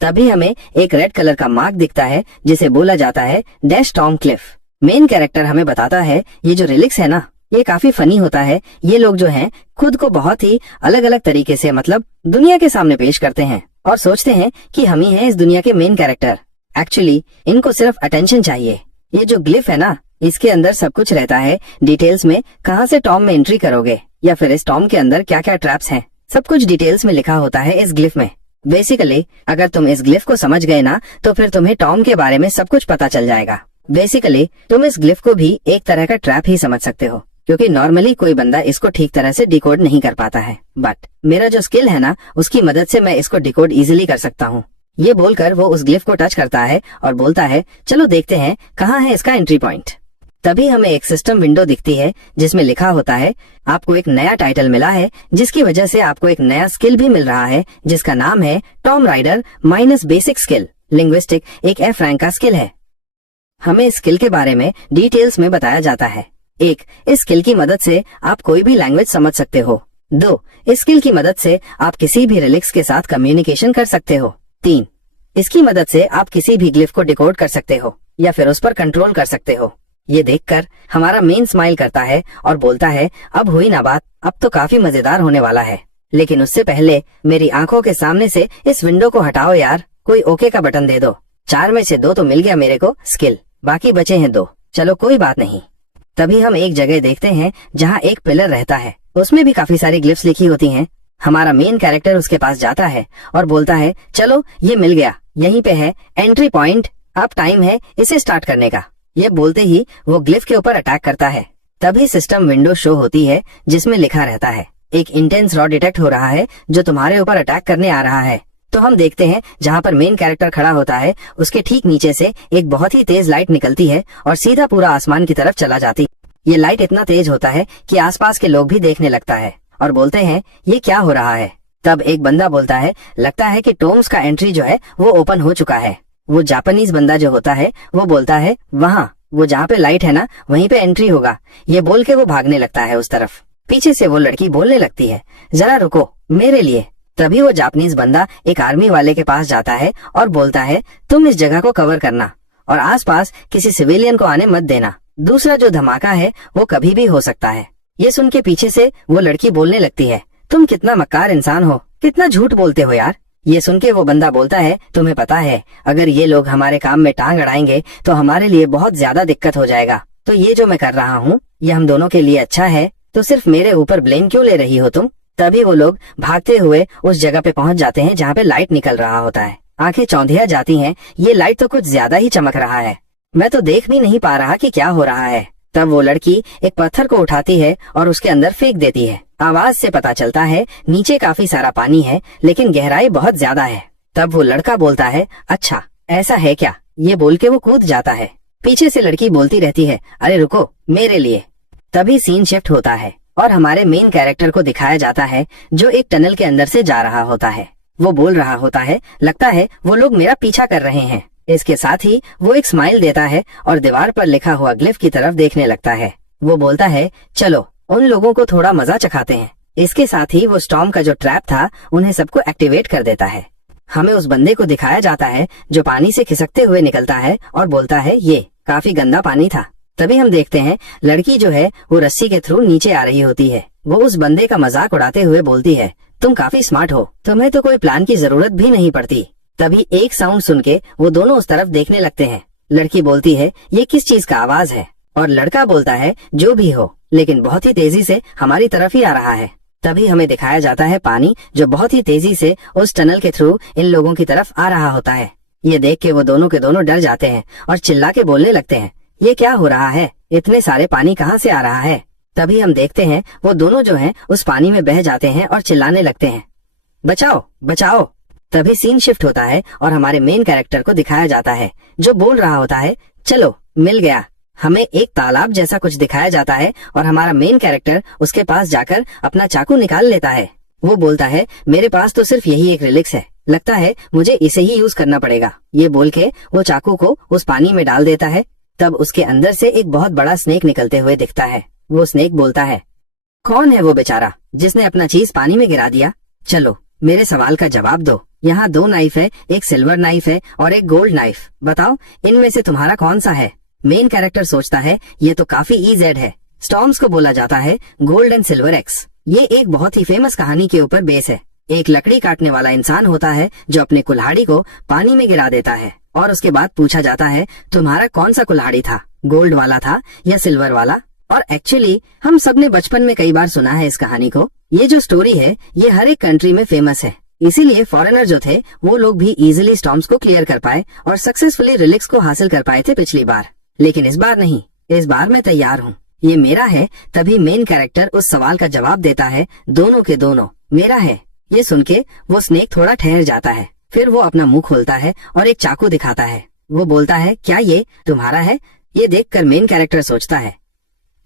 तभी हमें एक रेड कलर का मार्क दिखता है जिसे बोला जाता है dash Tom Cliff. Main character हमें बताता है ये जो रिलिक्स है ना, ये काफी फनी होता है। ये लोग जो हैं खुद को बहुत ही अलग अलग तरीके से मतलब दुनिया के सामने पेश करते हैं और सोचते हैं कि हम ही हैं इस दुनिया के मेन कैरेक्टर। एक्चुअली इनको सिर्फ अटेंशन चाहिए। ये जो ग्लिफ है ना, इसके अंदर सब कुछ रहता है डिटेल्स में। कहाँ से टॉम में एंट्री करोगे या फिर इस टॉम के अंदर क्या क्या ट्रैप्स हैं, सब कुछ डिटेल्स में लिखा होता है इस ग्लिफ में। बेसिकली अगर तुम इस ग्लिफ को समझ गए ना तो फिर तुम्हें टॉम के बारे में सब कुछ पता चल जाएगा। बेसिकली तुम इस ग्लिफ को भी एक तरह का ट्रैप ही समझ सकते हो, क्योंकि नॉर्मली कोई बंदा इसको ठीक तरह से डिकोड नहीं कर पाता है। बट मेरा जो स्किल है ना, उसकी मदद से मैं इसको डिकोड इजीली कर सकता हूँ। ये बोलकर वो उस ग्लिफ को टच करता है और बोलता है चलो देखते हैं कहाँ है इसका एंट्री पॉइंट। तभी हमें एक सिस्टम विंडो दिखती है जिसमें लिखा होता है आपको एक नया टाइटल मिला है, जिसकी वजह से आपको एक नया स्किल भी मिल रहा है जिसका नाम है Tom rider minus basic skill linguistic. एक F रैंक का स्किल है। हमें इस स्किल के बारे में डिटेल्स में बताया जाता है। 1. इस स्किल की मदद से आप कोई भी लैंग्वेज समझ सकते हो। 2. इस स्किल की मदद से आप किसी भी रिलिक्स के साथ कम्युनिकेशन कर सकते हो। 3. इसकी मदद से आप किसी भी ग्लिफ को डिकोड कर सकते हो या फिर उस पर कंट्रोल कर सकते हो। ये देखकर हमारा मेन स्माइल करता है और बोलता है अब हुई ना बात, अब तो काफी मजेदार होने वाला है। लेकिन उससे पहले मेरी आंखों के सामने से इस विंडो को हटाओ यार, कोई ओके का बटन दे दो। 4 में से 2 तो मिल गया मेरे को स्किल, बाकी बचे हैं 2। चलो कोई बात नहीं। तभी हम एक जगह देखते हैं जहाँ एक पिलर रहता है, उसमें भी काफी सारी ग्लिफ्स लिखी होती हैं। हमारा मेन कैरेक्टर उसके पास जाता है और बोलता है चलो ये मिल गया, यहीं पे है एंट्री पॉइंट, अब टाइम है इसे स्टार्ट करने का। ये बोलते ही वो ग्लिफ के ऊपर अटैक करता है। तभी सिस्टम विंडो शो होती है जिसमें लिखा रहता है एक इंटेंस रॉ डिटेक्ट हो रहा है जो तुम्हारे ऊपर अटैक करने आ रहा है। तो हम देखते हैं जहाँ पर मेन कैरेक्टर खड़ा होता है उसके ठीक नीचे से एक बहुत ही तेज लाइट निकलती है और सीधा पूरा आसमान की तरफ चला जाती। ये लाइट इतना तेज होता है कि आसपास के लोग भी देखने लगता है और बोलते हैं ये क्या हो रहा है। तब एक बंदा बोलता है लगता है कि टॉम्स का एंट्री जो है वो ओपन हो चुका है। वो जापानीज बंदा जो होता है वो बोलता है वहाँ, वो जहाँ पे लाइट है ना वहीं पे एंट्री होगा। ये बोल के वो भागने लगता है उस तरफ। पीछे से वो लड़की बोलने लगती है जरा रुको मेरे लिए। तभी वो जापानीज बंदा एक आर्मी वाले के पास जाता है और बोलता है तुम इस जगह को कवर करना और आसपास किसी सिविलियन को आने मत देना, दूसरा जो धमाका है वो कभी भी हो सकता है। ये सुन के पीछे से वो लड़की बोलने लगती है तुम कितना मक्कार इंसान हो, कितना झूठ बोलते हो यार। ये सुन के वो बंदा बोलता है तुम्हें पता है अगर ये लोग हमारे काम में टांग अड़ाएंगे तो हमारे लिए बहुत ज्यादा दिक्कत हो जाएगा, तो ये जो मैं कर रहा हूँ ये हम दोनों के लिए अच्छा है, तो सिर्फ मेरे ऊपर ब्लेम क्यों ले रही हो तुम। तभी वो लोग भागते हुए उस जगह पे पहुंच जाते हैं जहाँ पे लाइट निकल रहा होता है। आंखें चौंधिया जाती हैं, ये लाइट तो कुछ ज्यादा ही चमक रहा है, मैं तो देख भी नहीं पा रहा कि क्या हो रहा है। तब वो लड़की एक पत्थर को उठाती है और उसके अंदर फेंक देती है। आवाज से पता चलता है नीचे काफी सारा पानी है लेकिन गहराई बहुत ज्यादा है। तब वो लड़का बोलता है अच्छा ऐसा है क्या, ये बोल के वो कूद जाता है। पीछे से लड़की बोलती रहती है अरे रुको मेरे लिए। तभी सीन शिफ्ट होता है और हमारे मेन कैरेक्टर को दिखाया जाता है जो एक टनल के अंदर से जा रहा होता है। वो बोल रहा होता है लगता है वो लोग मेरा पीछा कर रहे हैं। इसके साथ ही वो एक स्माइल देता है और दीवार पर लिखा हुआ ग्लिफ की तरफ देखने लगता है। वो बोलता है चलो उन लोगों को थोड़ा मजा चखाते हैं। इसके साथ ही वो स्टॉर्म का जो ट्रैप था उन्हें सबको एक्टिवेट कर देता है। हमें उस बंदे को दिखाया जाता है जो पानी से खिसकते हुए निकलता है और बोलता है ये काफी गंदा पानी था। तभी हम देखते हैं लड़की जो है वो रस्सी के थ्रू नीचे आ रही होती है। वो उस बंदे का मजाक उड़ाते हुए बोलती है तुम काफी स्मार्ट हो, तुम्हें तो कोई प्लान की जरूरत भी नहीं पड़ती। तभी एक साउंड सुन के वो दोनों उस तरफ देखने लगते हैं। लड़की बोलती है ये किस चीज का आवाज है, और लड़का बोलता है जो भी हो लेकिन बहुत ही तेजी से हमारी तरफ ही आ रहा है। तभी हमें दिखाया जाता है पानी जो बहुत ही तेजी से उस टनल के थ्रू इन लोगों की तरफ आ रहा होता है। ये देख के वो दोनों के दोनों डर जाते हैं और चिल्ला के बोलने लगते हैं ये क्या हो रहा है, इतने सारे पानी कहाँ से आ रहा है। तभी हम देखते हैं वो दोनों जो हैं उस पानी में बह जाते हैं और चिल्लाने लगते हैं बचाओ बचाओ। तभी सीन शिफ्ट होता है और हमारे मेन कैरेक्टर को दिखाया जाता है जो बोल रहा होता है चलो मिल गया। हमें एक तालाब जैसा कुछ दिखाया जाता है और हमारा मेन कैरेक्टर उसके पास जाकर अपना चाकू निकाल लेता है। वो बोलता है मेरे पास तो सिर्फ यही एक रिलिक्स है, लगता है मुझे इसे ही यूज करना पड़ेगा। ये बोल के वो चाकू को उस पानी में डाल देता है। तब उसके अंदर से एक बहुत बड़ा स्नेक निकलते हुए दिखता है। वो स्नेक बोलता है, कौन है वो बेचारा जिसने अपना चीज पानी में गिरा दिया? चलो मेरे सवाल का जवाब दो। यहाँ 2 नाइफ है, एक सिल्वर नाइफ है और एक गोल्ड नाइफ। बताओ इनमें से तुम्हारा कौन सा है? मेन कैरेक्टर सोचता है ये तो काफी ईजेड है। स्टॉर्म्स को बोला जाता है गोल्ड एंड सिल्वर एक्स। ये एक बहुत ही फेमस कहानी के ऊपर बेस है। एक लकड़ी काटने वाला इंसान होता है जो अपने कुल्हाड़ी को पानी में गिरा देता है और उसके बाद पूछा जाता है तुम्हारा कौन सा कुल्हाड़ी था, गोल्ड वाला था या सिल्वर वाला? और एक्चुअली हम सबने बचपन में कई बार सुना है इस कहानी को। ये जो स्टोरी है ये हर एक कंट्री में फेमस है, इसीलिए फॉरेनर जो थे वो लोग भी इजीली स्टॉर्म्स को क्लियर कर पाए और सक्सेसफुली रिलिक्स को हासिल कर पाए थे पिछली बार। लेकिन इस बार नहीं, इस बार मैं तैयार हूँ, ये मेरा है। तभी मेन कैरेक्टर उस सवाल का जवाब देता है, दोनों के दोनों मेरा है। ये सुन के वो स्नेक थोड़ा ठहर जाता है, फिर वो अपना मुंह खोलता है और एक चाकू दिखाता है। वो बोलता है, क्या ये तुम्हारा है? ये देखकर मेन कैरेक्टर सोचता है,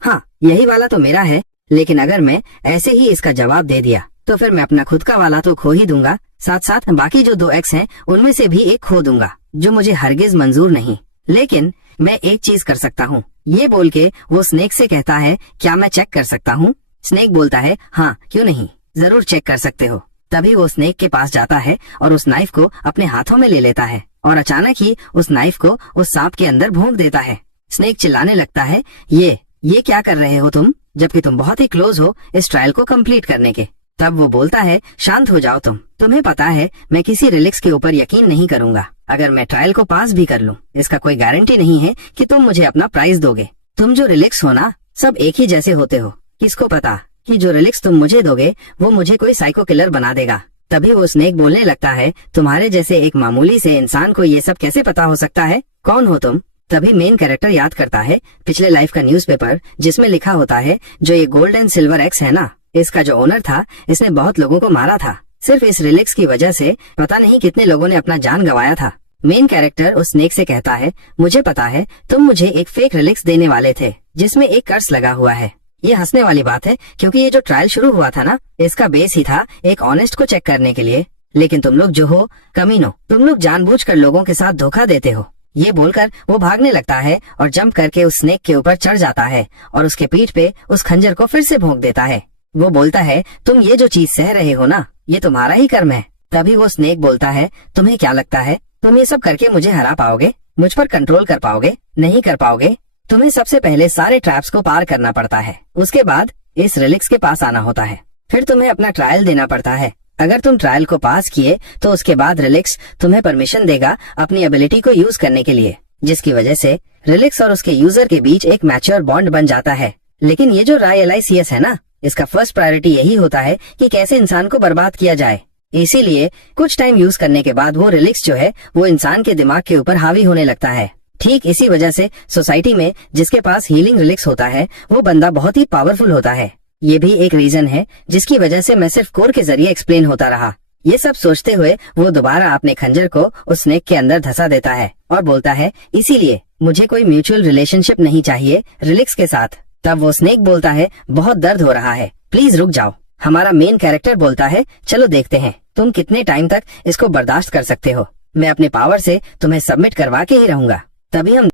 हाँ यही वाला तो मेरा है, लेकिन अगर मैं ऐसे ही इसका जवाब दे दिया तो फिर मैं अपना खुद का वाला तो खो ही दूंगा, साथ साथ बाकी जो 2 एक्स हैं उनमें से भी एक खो दूंगा, जो मुझे हरगिज मंजूर नहीं। लेकिन मैं एक चीज कर सकता हूँ। ये बोल के वो स्नेक से कहता है, क्या मैं चेक कर सकता हूँ? स्नेक बोलता है, हाँ क्यों नहीं, जरूर चेक कर सकते हो। तभी वो स्नेक के पास जाता है और उस नाइफ को अपने हाथों में ले लेता है और अचानक ही उस नाइफ को उस सांप के अंदर भोंक देता है। स्नेक चिल्लाने लगता है, ये क्या कर रहे हो तुम, जबकि तुम बहुत ही क्लोज हो इस ट्रायल को कंप्लीट करने के। तब वो बोलता है, शांत हो जाओ तुम्हें पता है मैं किसी रिलिक्स के ऊपर यकीन नहीं करूंगा। अगर मैं ट्रायल को पास भी कर लूं, इसका कोई गारंटी नहीं है कि तुम मुझे अपना प्राइज दोगे। तुम जो रिलिक्स हो ना, सब एक ही जैसे होते हो। किसको पता कि जो रिलिक्स तुम मुझे दोगे वो मुझे कोई साइको किलर बना देगा। तभी वो स्नेक बोलने लगता है, तुम्हारे जैसे एक मामूली से इंसान को ये सब कैसे पता हो सकता है? कौन हो तुम? तभी मेन कैरेक्टर याद करता है पिछले लाइफ का न्यूज़पेपर, जिसमें लिखा होता है जो ये गोल्ड एंड सिल्वर एक्स है ना, इसका जो ओनर था इसने बहुत लोगों को मारा था। सिर्फ इस रिलिक्स की वजह से पता नहीं कितने लोगों ने अपना जान गंवाया था। मेन कैरेक्टर उस स्नेक से कहता है, मुझे पता है तुम मुझे एक फेक रिलिक्स देने वाले थे जिसमें एक कर्स लगा हुआ है। ये हंसने वाली बात है क्योंकि ये जो ट्रायल शुरू हुआ था ना, इसका बेस ही था एक ऑनेस्ट को चेक करने के लिए। लेकिन तुम लोग जो हो कमीनो, तुम लोग जानबूझकर लोगों के साथ धोखा देते हो। ये बोलकर वो भागने लगता है और जंप करके उस स्नेक के ऊपर चढ़ जाता है और उसके पीठ पे उस खंजर को फिर से भोंक देता है। वो बोलता है, तुम ये जो चीज सह रहे हो ना, ये तुम्हारा ही कर्म है। तभी वो स्नेक बोलता है, तुम्हें क्या लगता है तुम ये सब करके मुझे हरा पाओगे, मुझ पर कंट्रोल कर पाओगे? नहीं कर पाओगे। तुम्हें सबसे पहले सारे ट्रैप्स को पार करना पड़ता है, उसके बाद इस रिलिक्स के पास आना होता है, फिर तुम्हें अपना ट्रायल देना पड़ता है। अगर तुम ट्रायल को पास किए तो उसके बाद रिलिक्स तुम्हें परमिशन देगा अपनी एबिलिटी को यूज करने के लिए, जिसकी वजह से रिलिक्स और उसके यूजर के बीच एक मैच्योर बॉन्ड बन जाता है। लेकिन ये जो RILICS है ना, इसका फर्स्ट प्रायोरिटी यही होता है कि कैसे इंसान को बर्बाद किया जाए। इसीलिए कुछ टाइम यूज करने के बाद वो रिलिक्स जो है वो इंसान के दिमाग के ऊपर हावी होने लगता है। ठीक इसी वजह से सोसाइटी में जिसके पास हीलिंग रिलिक्स होता है वो बंदा बहुत ही पावरफुल होता है। ये भी एक रीजन है जिसकी वजह से मैं सिर्फ कोर के जरिए एक्सप्लेन होता रहा। ये सब सोचते हुए वो दोबारा अपने खंजर को उस स्नेक के अंदर धंसा देता है और बोलता है, इसीलिए मुझे कोई म्यूचुअल रिलेशनशिप नहीं चाहिए रिलिक्स के साथ। तब वो स्नेक बोलता है, बहुत दर्द हो रहा है, प्लीज रुक जाओ। हमारा मेन कैरेक्टर बोलता है, चलो देखते हैं तुम कितने टाइम तक इसको बर्दाश्त कर सकते हो। मैं अपने पावर से तुम्हें सबमिट करवा के ही रहूंगा। तभी हम